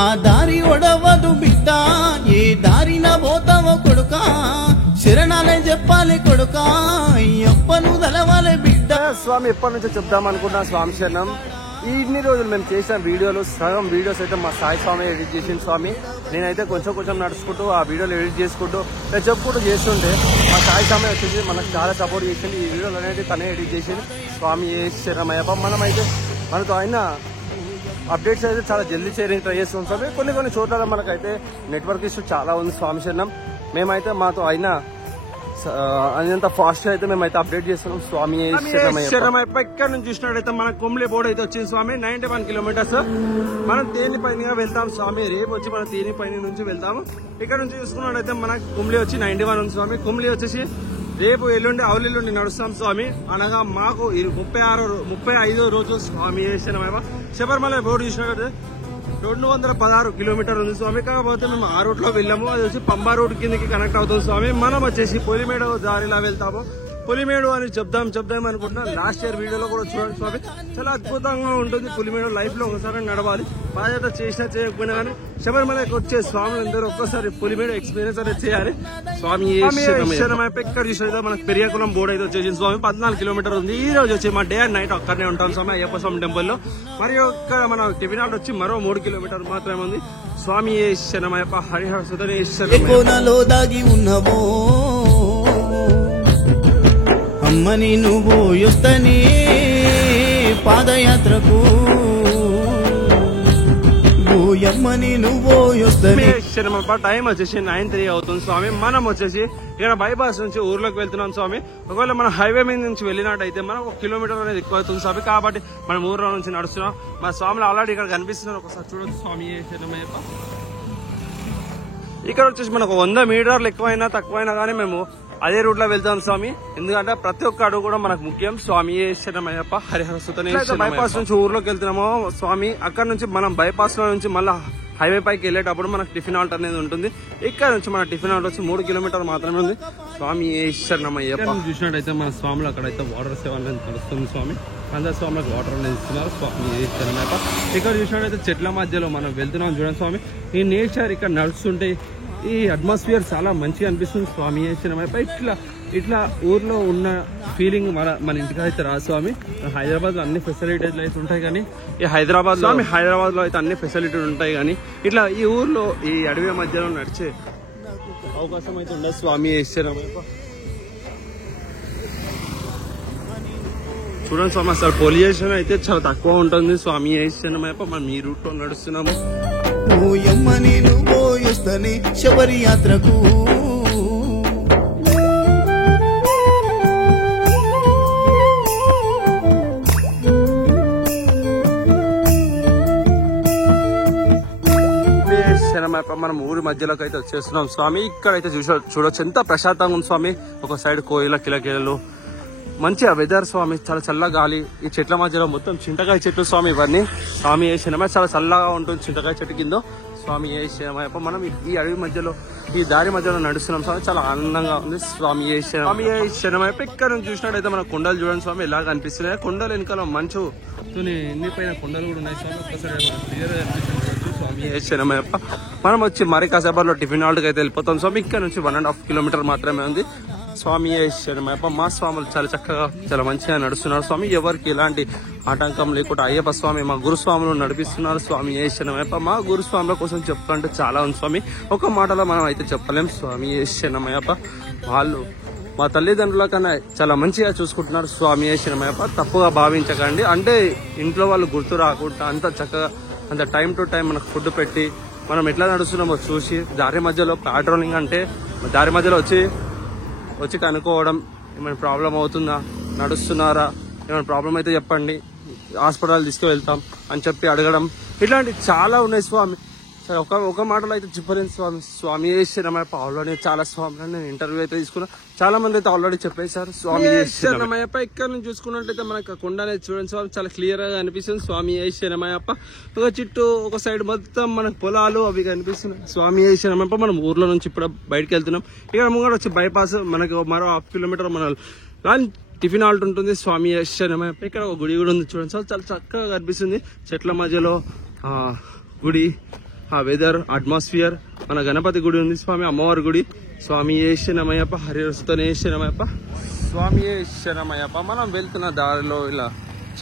ఆ దారి ఒడవదు బిడ్డ, ఏ దారిన పోతావో కొడుకా. శరణాలే చెప్పాలి కొడుకా, అయ్యప్పను తలవాలే బిడ్డ. స్వామి ఎప్పటి నుంచో చెప్దాం అనుకున్నా స్వామి శరణం. ఇన్ని రోజులు మేము చేసిన వీడియోలు సగం వీడియోస్ అయితే మా సాయి స్వామి ఎడిట్ చేసింది స్వామి. నేనైతే కొంచెం నడుచుకుంటూ ఆ వీడియోలు ఎడిట్ చేసుకుంటూ నేను చెప్పుకుంటూ చేస్తుంటే మా సాయి స్వామి వచ్చేసి మనకు చాలా సపోర్ట్ చేసింది. ఈ వీడియోలు అనేది తనే ఎడిట్ చేసింది. స్వామి శరణమయ్యప్ప. మనమైతే మనతో అయిన అప్డేట్స్ అయితే చాలా జల్దీ చేయడానికి ట్రై చేస్తాం స్వామి. కొన్ని చోట్ల మనకైతే నెట్వర్క్ ఇష్యూ చాలా ఉంది స్వామి శరణం. మేమైతే మాతో అయినా అదంతా ఫాస్ట్ అయితే మేమైతే అప్డేట్ చేస్తున్నాం. స్వామి శరణమయ్యప్ప. ఇక్కడ నుంచి చూసినట్టయితే మన కుమ్లే బోర్డు అయితే వచ్చింది స్వామి. 91 కిలోమీటర్స్. మనం తేనిపైన వెళ్తాం స్వామి. రేపు వచ్చి మనం తేనిపైన నుంచి వెళ్తాము. ఇక్కడ నుంచి చూసుకున్నట్టయితే మన కుమ్లీ వచ్చి 91 ఉంది స్వామి. కుమ్లీ వచ్చేసి రేపు ఎల్లుండి నడుస్తాం స్వామి. అనగా మాకు 35 రోజు స్వామి శరణమయ్యప్ప. శబరిమల బోర్డు చూసినట్టయితే 216 కిలోమీటర్లు ఉంది స్వామి. కాకపోతే మేము ఆ రూట్ లో వెళ్ళాము. అది వచ్చి పంబా రూట్ కిందకి కనెక్ట్ అవుతుంది స్వామి. మనం వచ్చేసి పొలిమేడ దారిలా వెళ్తాము. పులిమేడు అని చెప్దాం అనుకుంటున్నా. లాస్ట్ ఇయర్ వీడియోలో కూడా చూడండి స్వామి. చాలా అద్భుతంగా ఉంటుంది పులిమేడు. లైఫ్ లో ఒకసారి నడవాలి. బాధ్యత చేసినా చేయకపోయినా కానీ శబరిమలకి వచ్చే స్వాములందరూ ఒక్కసారి పులిమేడు ఎక్స్పీరియన్స్ అనేది చేయాలి. స్వామి శరణమయ్యప్ప. ఇక్కడ చూసినట్టు మనకు పెరియాకుళం బోర్డు అయితే వచ్చేసింది స్వామి. 14 కిలోమీటర్ ఉంది. ఈ రోజు వచ్చి మా డే అండ్ నైట్ అక్కడనే ఉంటాం స్వామి అయ్యప్ప స్వామి టెంపుల్ లో. మరియు ఇక్కడ మన టిఫినాట్ వచ్చి మరో 3 కిలోమీటర్లు మాత్రమే ఉంది. స్వామి శరణమయ్యప్ప. హరిహర సుధనేశ్వరలో దాగి ఉన్నవో అమ్మని నువ్వు యొస్తని పాదయాత్రకు, అమ్మని నువ్వు యొస్తని. టైం వచ్చేసి 9:03 అవుతుంది స్వామి. మనం వచ్చేసి ఇక్కడ బైపాస్ నుంచి ఊర్లోకి వెళ్తున్నాం స్వామి. ఒకవేళ మన హైవే మీద నుంచి వెళ్ళినట్టయితే మనకు 1 కిలోమీటర్ అనేది ఎక్కువ అవుతుంది స్వామి. కాబట్టి మనం ఊర్లో నుంచి నడుస్తున్నాం. మా స్వామిలు ఆల్రెడీ ఇక్కడ కనిపిస్తున్నారు. ఒకసారి చూడొచ్చు స్వామి శరణమయ్యప్ప. ఇక్కడ వచ్చేసి మనకు 100 మీటర్లు ఎక్కువైనా తక్కువైనా కానీ మేము అదే రూట్ లో వెళ్తాం స్వామి. ఎందుకంటే ప్రతి ఒక్క అడుగు కూడా మనకు ముఖ్యం. స్వామి శరణమయ్యప్ప. హరిహర సుధనేశ్వర. బైపాస్ నుంచి ఊర్లోకి వెళ్తున్నామో స్వామి. అక్కడ నుంచి మనం బైపాస్ లో నుంచి మళ్ళీ హైవే పైకి వెళ్ళేటప్పుడు మనకు టిఫిన్ హాల్ట్ అనేది ఉంటుంది. ఇక్కడ నుంచి మన టిఫిన్ హాల్ట్ వచ్చి 3 కిలోమీటర్లు మాత్రమే ఉంది. స్వామి శరణమయ్యప్ప. చూసినట్టయితే మన స్వాములు అక్కడైతే వాటర్ సేవ అనేది నడుస్తుంది స్వామి. అందరు స్వాములకు వాటర్ అనేది ఇస్తున్నారు. స్వామి శరణమయ్యప్ప. ఇక్కడ చూసినట్టయితే చెట్ల మధ్యలో మనం వెళ్తున్నాం చూడండి స్వామి. ఈ నేచర్ ఇక్కడ నడుస్తుంటే ఈ అట్మాస్ఫియర్ చాలా మంచిగా అనిపిస్తుంది. స్వామి శరణమయ్యప్ప. ఇట్లా ఊర్లో ఉన్న ఫీలింగ్ మన ఇంటికి అయితే రాదు స్వామి. హైదరాబాద్ లో అన్ని ఫెసిలిటీలు అయితే ఉంటాయి కానీ ఈ హైదరాబాద్ లో అయితే అన్ని ఫెసిలిటీలు ఉంటాయి కానీ ఇట్లా ఈ ఊర్లో ఈ అడవి మధ్యలో నడిచే అవకాశం అయితే ఉండదు. స్వామి శరణమయ్యప్ప. చూడండి స్వామి అసలు పొల్యూషన్ అయితే చాలా తక్కువ ఉంటుంది. స్వామి శరణమయ్యప్ప. మనం ఈ రూట్ లో నడుస్తున్నాము. ఓయమ్మ నేను పోయొస్తనే శబరి యాత్రకు మనం ఊరి మధ్యలోకి అయితే వచ్చేస్తున్నాం స్వామి. ఇక్కడైతే చూడొచ్చు ఎంత ప్రశాంతంగా ఉంది స్వామి. ఒక సైడ్ కోయిల కిలకిలలు మంచిగా వెదర్ స్వామి. చాలా చల్ల గాలి. ఈ చెట్ల మధ్యలో మొత్తం చింతకాయ చెట్లు స్వామి. ఇవన్నీ స్వామి శరణమయ్య. చాలా చల్లగా ఉంటుంది చింతకాయ చెట్టు కింద. స్వామి శరణమయ్యప్ప. మనం ఈ అడవి మధ్యలో ఈ దారి మధ్యలో నడుస్తున్నాం స్వామి. చాలా ఆనందంగా ఉంది. స్వామి శరణమయ్యప్ప. ఇక్కడ నుంచి చూసినట్టయితే మన కొండలు చూడండి స్వామి ఎలా కనిపిస్తున్నాయి. కొండలు వెనకాల మంచు నిండిపోయిన కొండలు కూడా ఉన్నాయి స్వామి. ఒక్కసారి క్లియర్ గా కనిపిస్తుంది స్వామి శరణమయ్యప్ప. మనం వచ్చి మరి కాసేపట్లో టిఫిన్ హాల్కి అయితే వెళ్ళిపోతాం స్వామి. ఇక్కడ నుంచి 1.5 కిలోమీటర్ మాత్రమే ఉంది. స్వామి శరణమయ్యప్ప. మా స్వాములు చాలా చక్కగా చాలా మంచిగా నడుస్తున్నారు స్వామి. ఎవరికి ఎలాంటి ఆటంకం లేకుండా అయ్యప్ప స్వామి మా గురుస్వాములు నడిపిస్తున్నారు. స్వామి శరణమయ్యప్ప. మా గురుస్వాముల కోసం చెప్పుకుంటే చాలా ఉంది స్వామి. ఒక మాటలో మనం అయితే చెప్పలేం. స్వామి శరణమయ్యప్ప. వాళ్ళు మా తల్లిదండ్రుల కన్నా చాలా మంచిగా చూసుకుంటున్నారు. స్వామి శరణమయ్యప్ప. తప్పుగా భావించకండి. అంటే ఇంట్లో వాళ్ళు గుర్తు రాకుండా అంత చక్కగా అంత టైం టు టైం మనకు ఫుడ్ పెట్టి మనం ఎట్లా నడుస్తున్నామో చూసి దారి మధ్యలో పెట్రోలింగ్ అంటే దారి మధ్యలో వచ్చి కనుక్కోవడం. ఏమైనా ప్రాబ్లం అవుతుందా, నడుస్తున్నారా, ఏమైనా ప్రాబ్లం అయితే చెప్పండి, హాస్పిటల్ తీసుకువెళ్తాం అని చెప్పి అడగడం. ఇట్లాంటి చాలా ఉన్నాయి స్వామి. సరే ఒక మాటలో అయితే చెప్పలేను స్వామి. స్వామి శరణమయ్యప్ప. ఆల్రెడీ చాలా స్వామి నేను ఇంటర్వ్యూ అయితే తీసుకున్నా. చాలా మంది అయితే ఆల్రెడీ చెప్పేశారు. స్వామి శరణమయ్యప్ప. ఇక్కడ నుంచి చూసుకున్నట్టయితే మనకు కొండ అనేది చూడండి స్వామి. చాలా క్లియర్ గా కనిపిస్తుంది. స్వామి శరణమయ్యప్ప. ఒక చుట్టూ ఒక సైడ్ మొత్తం మనకు పొలాలు అవి కనిపిస్తున్నాయి. స్వామి శరణమయ్యప్ప. మనం ఊర్లో నుంచి ఇప్పుడు బయటకు వెళ్తున్నాం. ఇక్కడ ముంగడ వచ్చి బైపాస్ మనకు మరో 1/2 కిలోమీటర్ మన టిఫిన్ హాల్ట్ ఉంటుంది. స్వామి శరణమయ్యప్ప. ఇక్కడ ఒక గుడి కూడా ఉంది చూడండి సార్. చాలా చక్కగా కనిపిస్తుంది. చెట్ల మధ్యలో గుడి, ఆ వెదర్, అట్మాస్ఫియర్. మన గణపతి గుడి ఉంది స్వామి. అమ్మవారి గుడి. స్వామి శరణమయ్యప్ప. హరిహరసుతనే శరణమయ్యప్ప. స్వామి శరణమయ్యప్ప. మనం వెళ్తున్న దారిలో ఇలా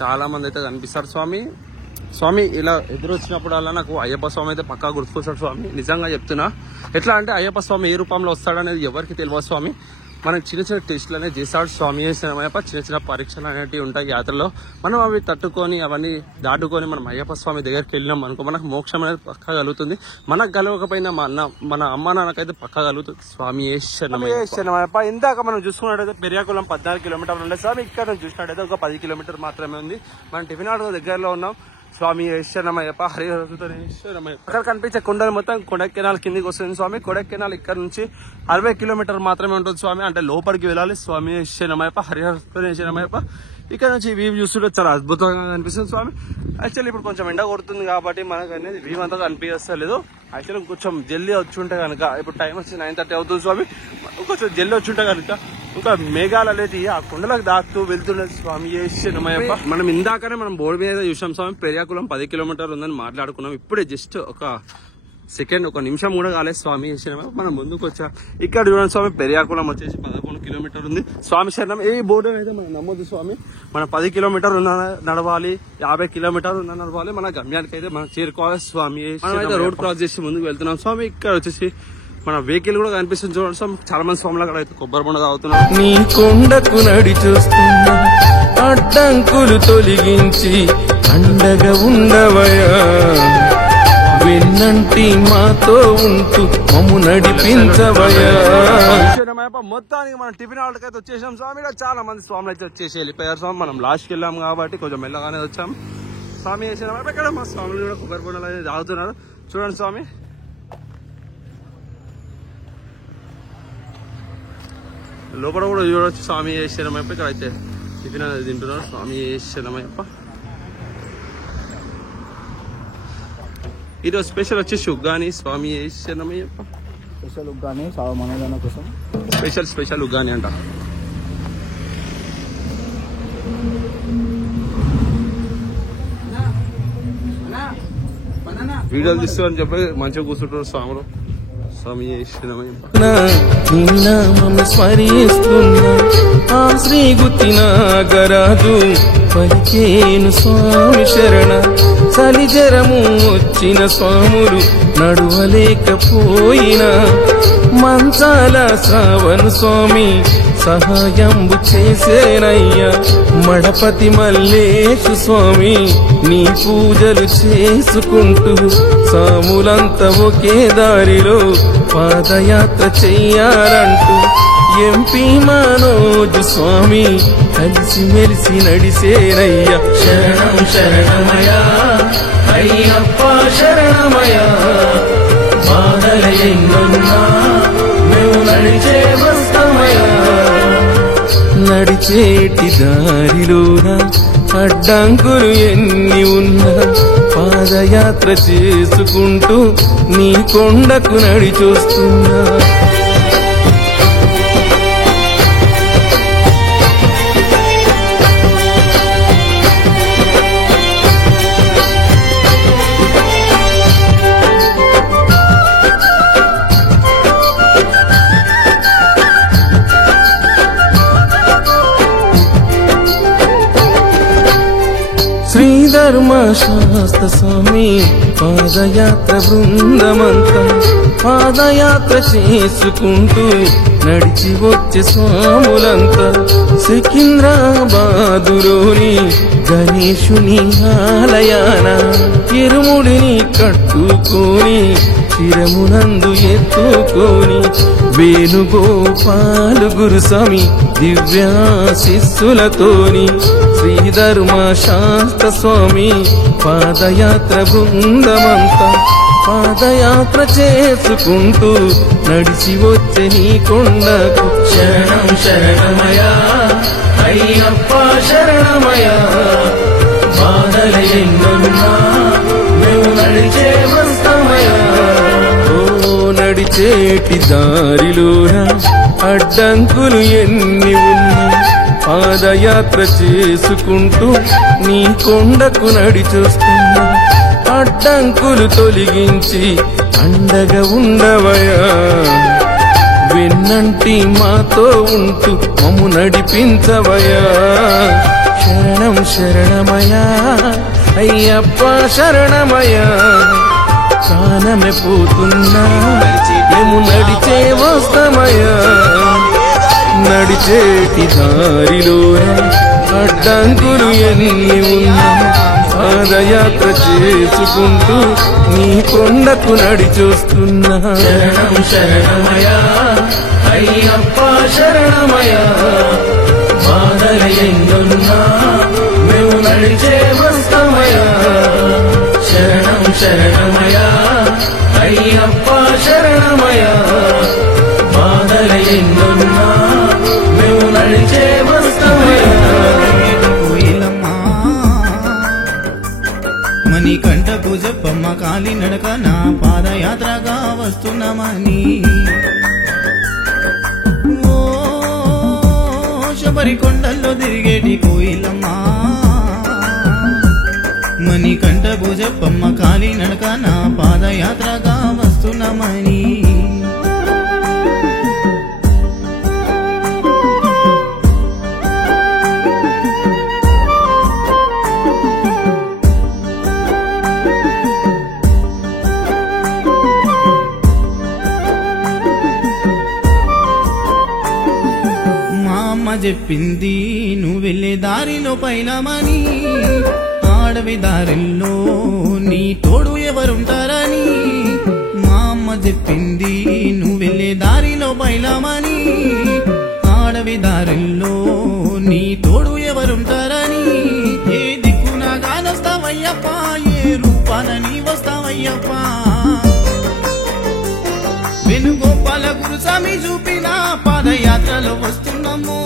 చాలా మంది అయితే కనిపిస్తారు స్వామి. ఇలా ఎదురొచ్చినప్పుడల్లా నాకు అయ్యప్ప స్వామి అయితే పక్కా గుర్తుకొస్తాడు స్వామి. నిజంగా చెప్తున్నా. ఎట్లా అంటే అయ్యప్ప స్వామి ఏ రూపంలో వస్తాడనేది ఎవరికి తెలియదు స్వామి. మనకు చిన్న చిన్న టెస్టులు అనేది చేస్తాడు స్వామి శరణమయ్యప్ప. చిన్న పరీక్షలు అనేవి ఉంటాయి యాత్రలో. మనం అవి తట్టుకొని అవన్నీ దాటుకొని మనం అయ్యప్ప స్వామి దగ్గరికి వెళ్ళినాం అనుకో మనకు మోక్షం అనేది పక్కా కలుగుతుంది. మనకు కలగకపోయినా మన అమ్మ నాన్నకైతే పక్కా కలుగుతుంది. స్వామి శరణమయ్యప్ప. ఇందాక మనం చూసుకున్నట్టయితే పెరియాకుళం 14 కిలోమీటర్లు ఉండే స్వామి. ఇక్కడ నుంచి చూసినట్టయితే ఒక 10 కిలోమీటర్ మాత్రమే ఉంది. మనం టిఫిన్ హాల్ దగ్గరలో ఉన్నాం. స్వామి శరణమయ్యప్ప. హరిహరసుతనే శరణమయ్యప్ప. అక్కడ కనిపించే కొండలు మొత్తం కొడైకెనాల్ కిందికి వస్తుంది స్వామి. కొడైకెనాల్ ఇక్కడ నుంచి 60 కిలోమీటర్ మాత్రమే ఉంటుంది స్వామి. అంటే లోపలికి వెళ్ళాలి. స్వామి శరణమయ్యప్ప. హరిహరసుతనే శరణమయ్యప్ప. ఇక్కడ నుంచి వ్యూ చూస్తుంటే చాలా అద్భుతంగా కనిపిస్తుంది స్వామి. యాక్చువల్లీ ఇప్పుడు కొంచెం ఎండ కొడుతుంది కాబట్టి మనకు అనేది వ్యూ అంతా కనిపిస్తలేదు. యాక్చువల్లీ కొంచెం జల్దీ వచ్చి ఉంటే కనుక ఇప్పుడు టైం వచ్చి 9:30 అవుతుంది స్వామి. కొంచెం జల్దీ వచ్చి ఉంటే కనుక ఇంకా మేఘాలు అనేది ఆ కొండలకు దాటుతూ వెళ్తున్నది. స్వామి శరణమయ్యప్ప. మనం ఇందాకనే మనం బోర్డు మీద చూసాం స్వామి. పెరియాకుళం 10 కిలోమీటర్లు ఉందని మాట్లాడుకున్నాం. ఇప్పుడే జస్ట్ ఒక నిమిషం కూడా కాలేదు. స్వామి శరణమయ్యప్ప. మనం ముందుకు వచ్చా. ఇక్కడ చూడండి స్వామి. పెరియాకుళం వచ్చేసి 11 కిలోమీటర్ ఉంది. స్వామి శరణం. ఈ బోర్డు అయితే మనం నమ్మొద్దు స్వామి. మన 10 కిలోమీటర్లు నడవాలి, 50 కిలోమీటర్లు నడవాలి. మన గమ్యానికి అయితే మనం చేరుకోవాలి. స్వామి మనం అయితే రోడ్ క్రాస్ చేసి ముందుకు వెళ్తున్నాం స్వామి. ఇక్కడ వచ్చేసి మన వెహికల్ కూడా కనిపిస్తుంది చూడండి స్వామి. చాలా మంది స్వాములు అక్కడ అయితే కొబ్బరి బొండ తాగుతున్నారు. నీ కొండకు నడి చూస్తున్నా అడ్డంకులు తొలగించి అండగా ఉండవయా. వెన్నంటి మాతో ఉంటూ మమ్ము నడిపించవయా. మొత్తానికి మనం టిఫిన్ హాల్కి అయితే వచ్చేసాం స్వామి. చాలా మంది స్వాములు అయితే వచ్చేసి వెళ్ళిపోయారు స్వామి. మనం లాస్ట్కి వెళ్ళాం కాబట్టి కొంచెం మెల్లగానే వచ్చాం. స్వామి శరణమయ్యప్ప. ఇక్కడ మా స్వాములు కూడా కొబ్బరి బొండలు అనేది తాగుతున్నారు చూడండి స్వామి. లోపల కూడా చూడవచ్చు. స్వామి శరణమయ్యప్ప. ఇక్కడ అయితే టిఫిన్ అనేది తింటున్నారు. స్వామి శరణమయ్యప్ప. ఈరోజు స్పెషల్ వచ్చేసి ఉగ్గాని. స్వామి శరణమయ్యప్ప. స్పెషల్ ఉగ్గాని మనదన కోసం స్పెషల్ ఉగ్గాని అంట. వీడియోలు తీస్తామని చెప్పి మంచిగా కూర్చుంటారు స్వాములు. స్వామి నీ నామము స్మరిస్తున్నా ఆ శ్రీ గుత్తిన గరాజు పలికేను స్వామి శరణ. చలిజరము వచ్చిన స్వాములు నడువలేకపోయినా మంచాల శ్రావణ స్వామి సహాయంబు చేసేనయ్యా. మడపతి మల్లేశు స్వామి నీ పూజలు చేసుకుంటూ సాములంతా ఒకే దారిలో పాదయాత్ర చెయ్యాలంటూ ఎంపీ మనోజు స్వామి కలిసి మెలిసి నడిసేనయ్యా. శరణం శరణమయా అయ్యప్ప శరణమయా. బాధల ఎన్నున్నా మేము నడిచే వస్తామయా. నడిచేటి దారిలోన అడ్డంకులు ఎన్ని ఉన్నా పాదయాత్ర చేసుకుంటూ నీ కొండకు నడిచొస్తున్నా. ధర్మశాస్త్ర స్వామి పాదయాత్ర బృందమంతా పాదయాత్ర చేసుకుంటూ నడిచి వచ్చే స్వాములంతా సికింద్రాబాదులోని గణేశుని ఆలయాన ఇరుముడిని కట్టుకొని శిరమునందు ఎత్తుకొని వేణుగోపాలు గురుస్వామి దివ్యాశిస్సులతోని శ్రీధర్మశాస్త్ర స్వామి పాదయాత్ర బృందమంతా పాదయాత్ర చేసుకుంటూ నడిచి వచ్చే నీ కొండకు. శరణం శరణమయా అయ్యప్ప శరణమయా. బాధల ఎన్నున్నా మేము నడిచే వస్తామయా. ఓ నడిచేటి దారిలోన అడ్డంకులు ఎన్ని ఉన్నా పాదయాత్ర చేసుకుంటూ నీ కొండకు నడిచొస్తున్నా. అడ్డంకులు తొలగించి అండగా ఉండవయా. వెన్నంటి మాతో ఉంటూ మమ్ము నడిపించవయా. శరణం శరణమయా అయ్యప్ప శరణమయా. ప్రాణమే పోతున్నా మేము నడిచే వస్తామయా. నడిచేటి దారిలో అడ్డంకులు ఎన్ని ఉన్నా పాదయాత్ర చేసుకుంటూ నీ కొండకు నడిచొస్తున్నా. శరణం శరణమయా అయ్యప్ప శరణమయా. బాధల ఎన్నున్నా మేము నడిచే వస్తామయా. శరణం శరణమయా అయ్యప్ప శరణమయా. బాధల ఎన్నున్నా మేము నడిచే వస్తామయా. మణి కంట పూజప్పమ్మ కాలి నడక నా పాదయాత్రగా వస్తున్నామని. ఓ శబరి కొండల్లో తిరిగేటి కోయిలమ్మా. మణి కంట పూజప్పమ్మ కాలి నడక నా పాదయాత్రగా వస్తున్నామని. చెప్పింది నువ్వు వెళ్ళే దారిలో పైలమని. ఆడవి దారిలో నీ తోడు ఎవరుంటారని. మా అమ్మ చెప్పింది నువ్వు వెళ్ళే దారిలో పైలమని. ఆడవి దారిలో నీ తోడు ఎవరుంటారని. ఏ దిక్కున గానొస్తావయ్యప్ప, ఏ రూపాన నీ వస్తావయ్యప్ప. వేణుగోపాల గురుస్వామి చూపిన పాదయాత్రలో వస్తున్నాము.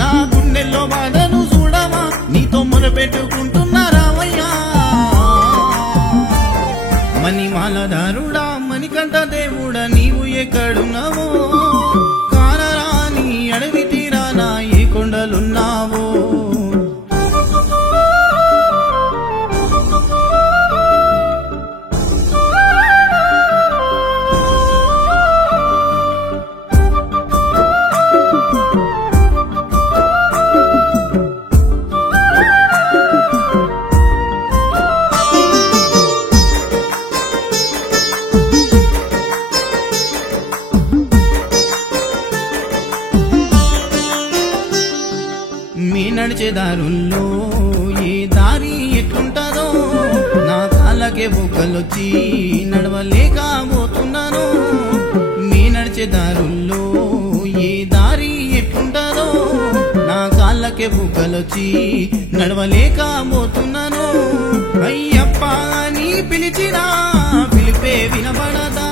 నా గుండెల్లో బాధను చూడవా, నీతో మొరపెట్టుకుంటున్నారావయ్యా. మణిమాల దారుడ ఎక్కడున్నావో కానరాని అడవి తీరాన ఏ కొండలున్నావో మీ నడిచే దారుల్లో ఏ దారి ఎట్లుంటదో నా కాళ్ళకే బొగ్గలొచ్చి నడవలేకపోతున్నాను మీ నడిచే దారుల్లో ఏ దారి ఎట్లుంటదో నా కాళ్ళకే బొగ్గలొచ్చి నడవలేకపోతున్నాను అయ్యప్ప అని పిలిచినా పిలిపే వినబడదా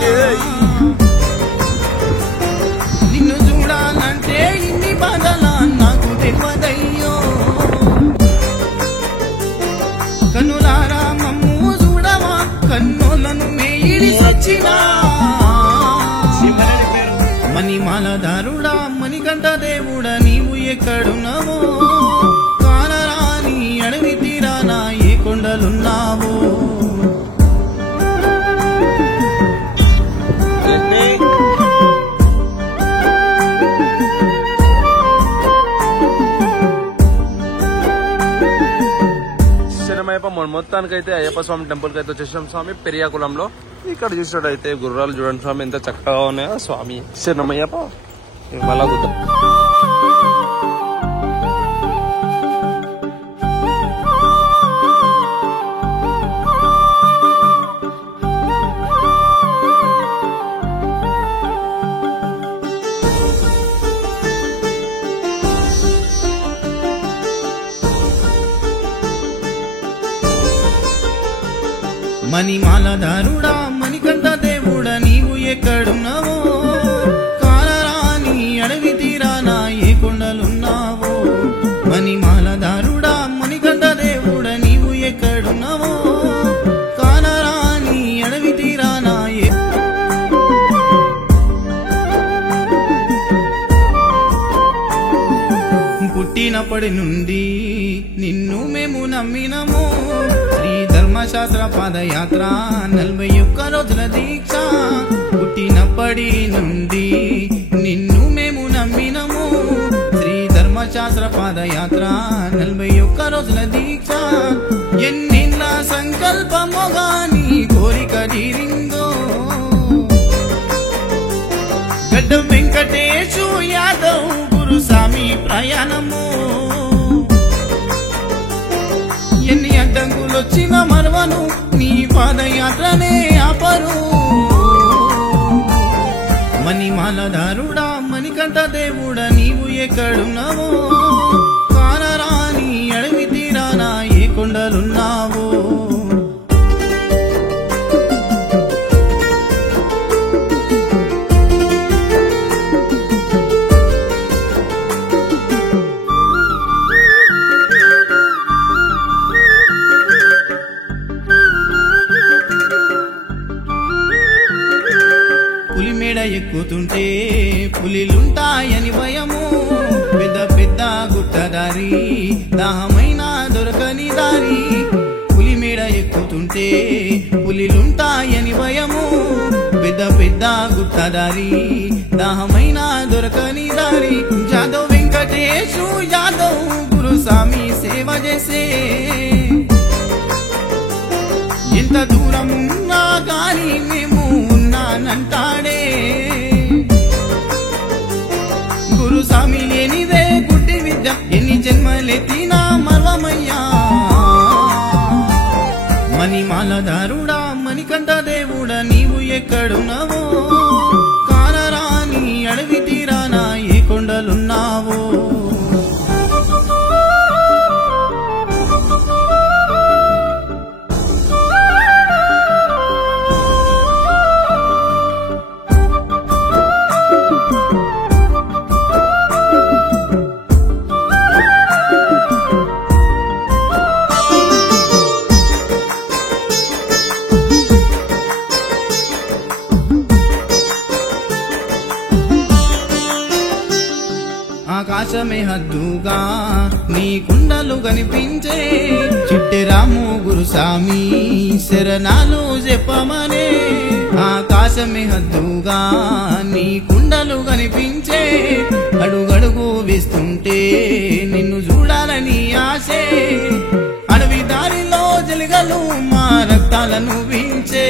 నిన్ను చూడాలంటే ఇన్ని బాధలా నాకు తెలియదయ్యో కన్నులారా మమ్ము చూడవా కన్నులను మేయిడిసొచ్చినా మణిమాలదారుడా మణికంఠ దేవుడా నీవు ఎక్కడున్నావో కానరాని అడవి తీరాన ఏ కొండలున్నావో మొత్తానికైతే అయ్యప్ప స్వామి టెంపుల్ కి అయితే వచ్చేసాం స్వామి పెరియాకులంలో. ఇక్కడ చూసినట్టయితే గుర్రాలు చూడండి స్వామి ఎంత చక్కగా ఉన్నాయో స్వామి. శరణమయ్యప్ప మళ్ళా గుద్దాం. మణిమాలదారుడా మణికంఠ దేవుడా నీవు ఎక్కడున్నావో కానరాని అడవి తీరాన ఏ కొండలున్నావో మణిమాలదారుడా మణికంఠ దేవుడా నీవు ఎక్కడున్నావో కానరాని అడవి తీరాన పుట్టినప్పటి నుండి నిన్ను మేము నమ్మినము శ్రీ ధర్మశాస్త్ర పాదయాత్ర 41 రోజుల దీక్ష పుట్టినప్పటి నుండి నిన్ను మేము నమ్మినము శ్రీ ధర్మశాస్త్ర పాదయాత్ర 41 రోజుల దీక్ష ఎన్నిళ్ళ సంకల్పమో గాని కోరిక తీరిందో గడ్డ వెంకటేశు యాదవ్ గురుస్వామి ప్రయాణము ఎన్ని అడ్డంకులొచ్చిన మరవను నీ పాదయాత్రనే ఆపరు మణిమాలదారుడా మణికంఠ దేవుడా నీవు ఎక్కడున్నావో కానరాని అడవి తీరాన ఏ కొండలున్నావో పులిమేడ ఎక్కుతుంటే పులిలుంటాయని భయము పెద్ద పెద్ద గుట్టదారి దాహమైన దొరకని దారి పులిమేడ ఎక్కుతుంటే పులిలుంటాయని భయము పెద్ద పెద్ద గుట్టదారి దాహమైన దొరకని దారి యాదవ్ వెంకటేశు యాదవ్ గురుస్వామి సేవ చేసే ఎంత దూరమున్నా గాని మేము ఉన్నానంటాడే గురుస్వామి లేనిదే గుడ్డి విద్య ఎన్ని జన్మలెత్తినా మర్వమయ్యా మణిమాలదారుడా మణికంఠ దేవుడా నీవు ఎక్కడున్నావో కానరాని అడవి తీరాన ఏ కొండలున్నావో ఆకాశమే హద్దుగా నీ కుండలు కనిపించే చిట్టెరాము గురుస్వామి శరణాలు చెప్పమనే ఆకాశమే హద్దుగా నీ కుండలు కనిపించే అడుగడుగు వేస్తుంటే నిన్ను చూడాలని ఆశే అడవి దారిలో జలిగలు మా రక్తాలను వించే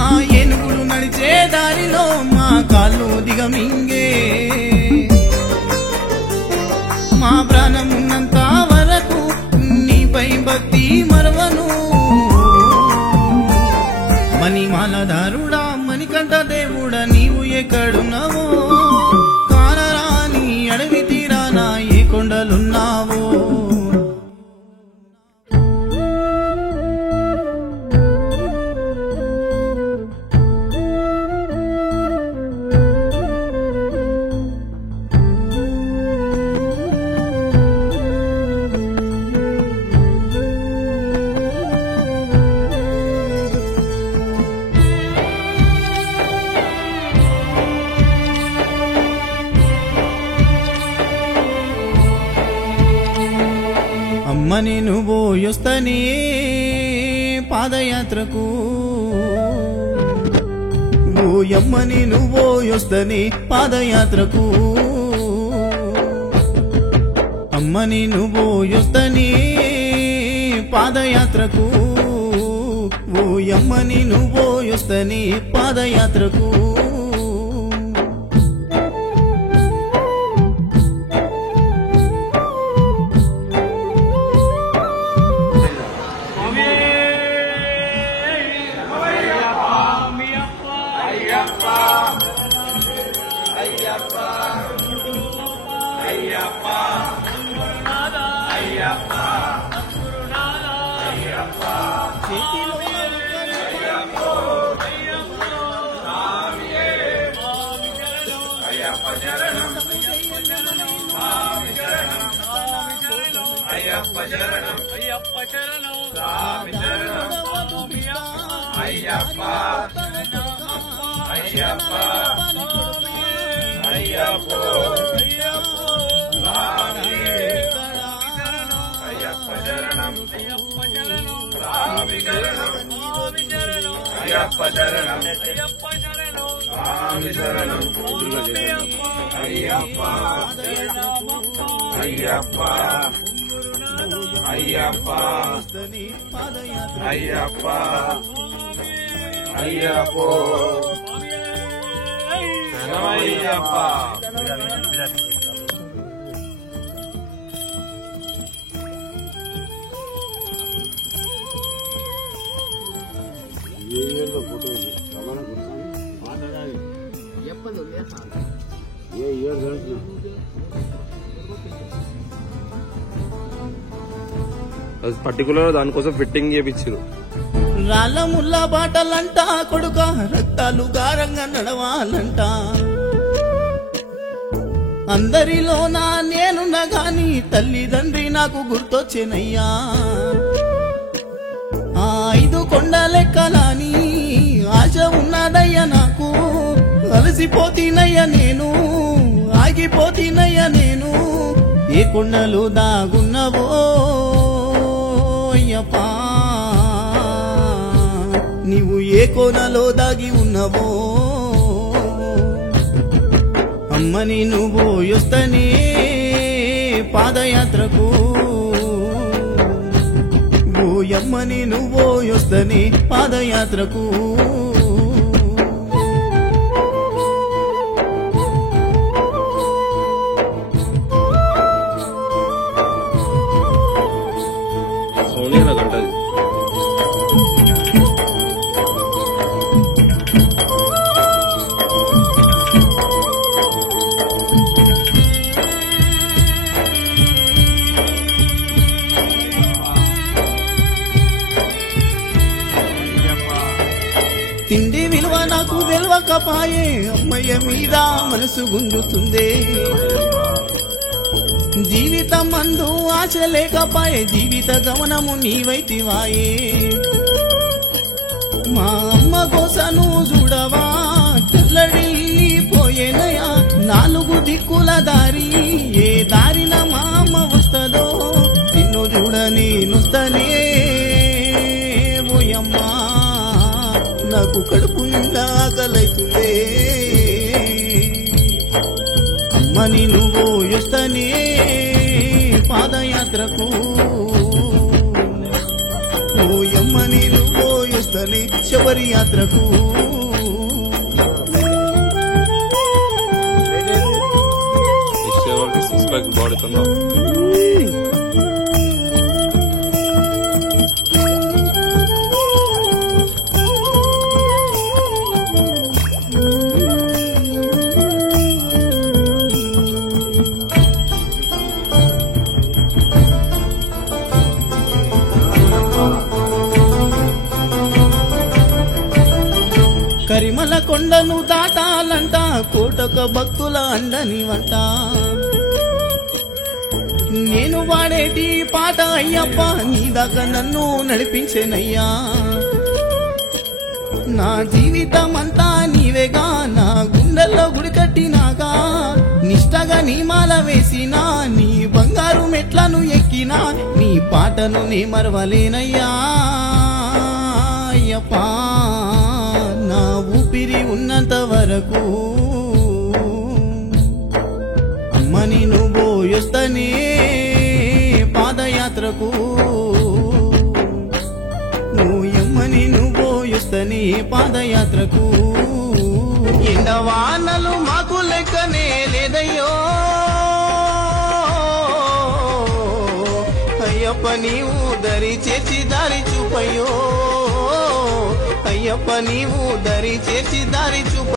ఆ ఏనుగులు నడిచే దారిలో మా కాళ్ళు దిగమింగే మా ప్రాణమున్నంత వరకు నీపై భక్తి మరవను మణిమాలధారుడా మణికంఠ దేవుడా నీవు ఎక్కడున్నావో కానరాని అడవి తీరానా ఏ కొండలున్నావో అమ్మని నువ్వు యొస్తనే పాదయాత్రకు ఓయమ్మని నువ్వు యొస్తనే పాదయాత్రకు అమ్మని నువ్వు యొస్తనే పాదయాత్రకు ఓయమ్మని నువ్వు యొస్తనే పాదయాత్రకు పర్టికులర్ దానికోసం ఫిట్టింగ్ చేయించారు. రాళ్ళ ముళ్ళ బాటలంట కొడుక రక్తాలు గారంగా నడవాలంట అందరిలోనా నేనున్నా గాని తల్లిదండ్రి నాకు గుర్తొచ్చేనయ్యా ఆ 5 కొండలెక్కలాని ఆశ ఉన్నదయ్యా నాకు అలసిపోతీనయ్యా నేను ఆగిపోతీనయ్యా నేను ఏ కొండలు దాగున్నవో అయ్యప్పా నీవు ఏ కోనలో దాగి ఉన్నవో అమ్మని నువ్వు యొస్తనే పాదయాత్రకు ఓయమ్మని నువ్వు యొస్తనే పాదయాత్రకు తిండి విలువ నాకు తెలవకపాయే అమ్మయ్య మీద మనసు గుంజుతుందే జీవితం అందు ఆశ లేకపాయే జీవిత గమనము నీవైతివాయే మా అమ్మ కోసను చూడవా తెల్లడిల్లిపోయేనయా నా దిక్కుల దారి ఏ దారిన మా అమ్మ వస్తదో నిన్ను చూడ నేనుస్తనే ఓయమ్మా నాకు కడుపు నిండా ఆకలైతుందే అమ్మని నువ్వు వస్తనే పాదయాత్రకు ఓయమ్మని నువ్వు వస్తనే శబరి యాత్రకు సిక్స్ ప్యాక్ బాడీ తో కరిమల కొండను దాటాలంట కోటక భక్తుల అండని వంట నేను వాడేటి పాట అయ్యప్ప నీ దాకా నన్ను నడిపించేనయ్యా నా జీవితం అంతా నీవేగా నా గుండెల్లో గుడి కట్టినాగా నిష్టగా నీ మాల వేసినా నీ బంగారు మెట్లను ఎక్కినా నీ పాటను నీ మరవలేనయ్యా అయ్యప్ప నా ఊపిరి ఉన్నంత వరకు అమ్మని నువ్వు వస్తనే పాదయాత్రకు నువ్వమ్మని నువ్వు వస్తనే పాదయాత్రకు ఎండవానలు మాకు లెక్కనే లేదయ్యో అయ్యప్ప నీవు దరి చేర్చి దారి చూపయ్యో అయ్యప్ప నీవు దరి చేర్చి దారి చూప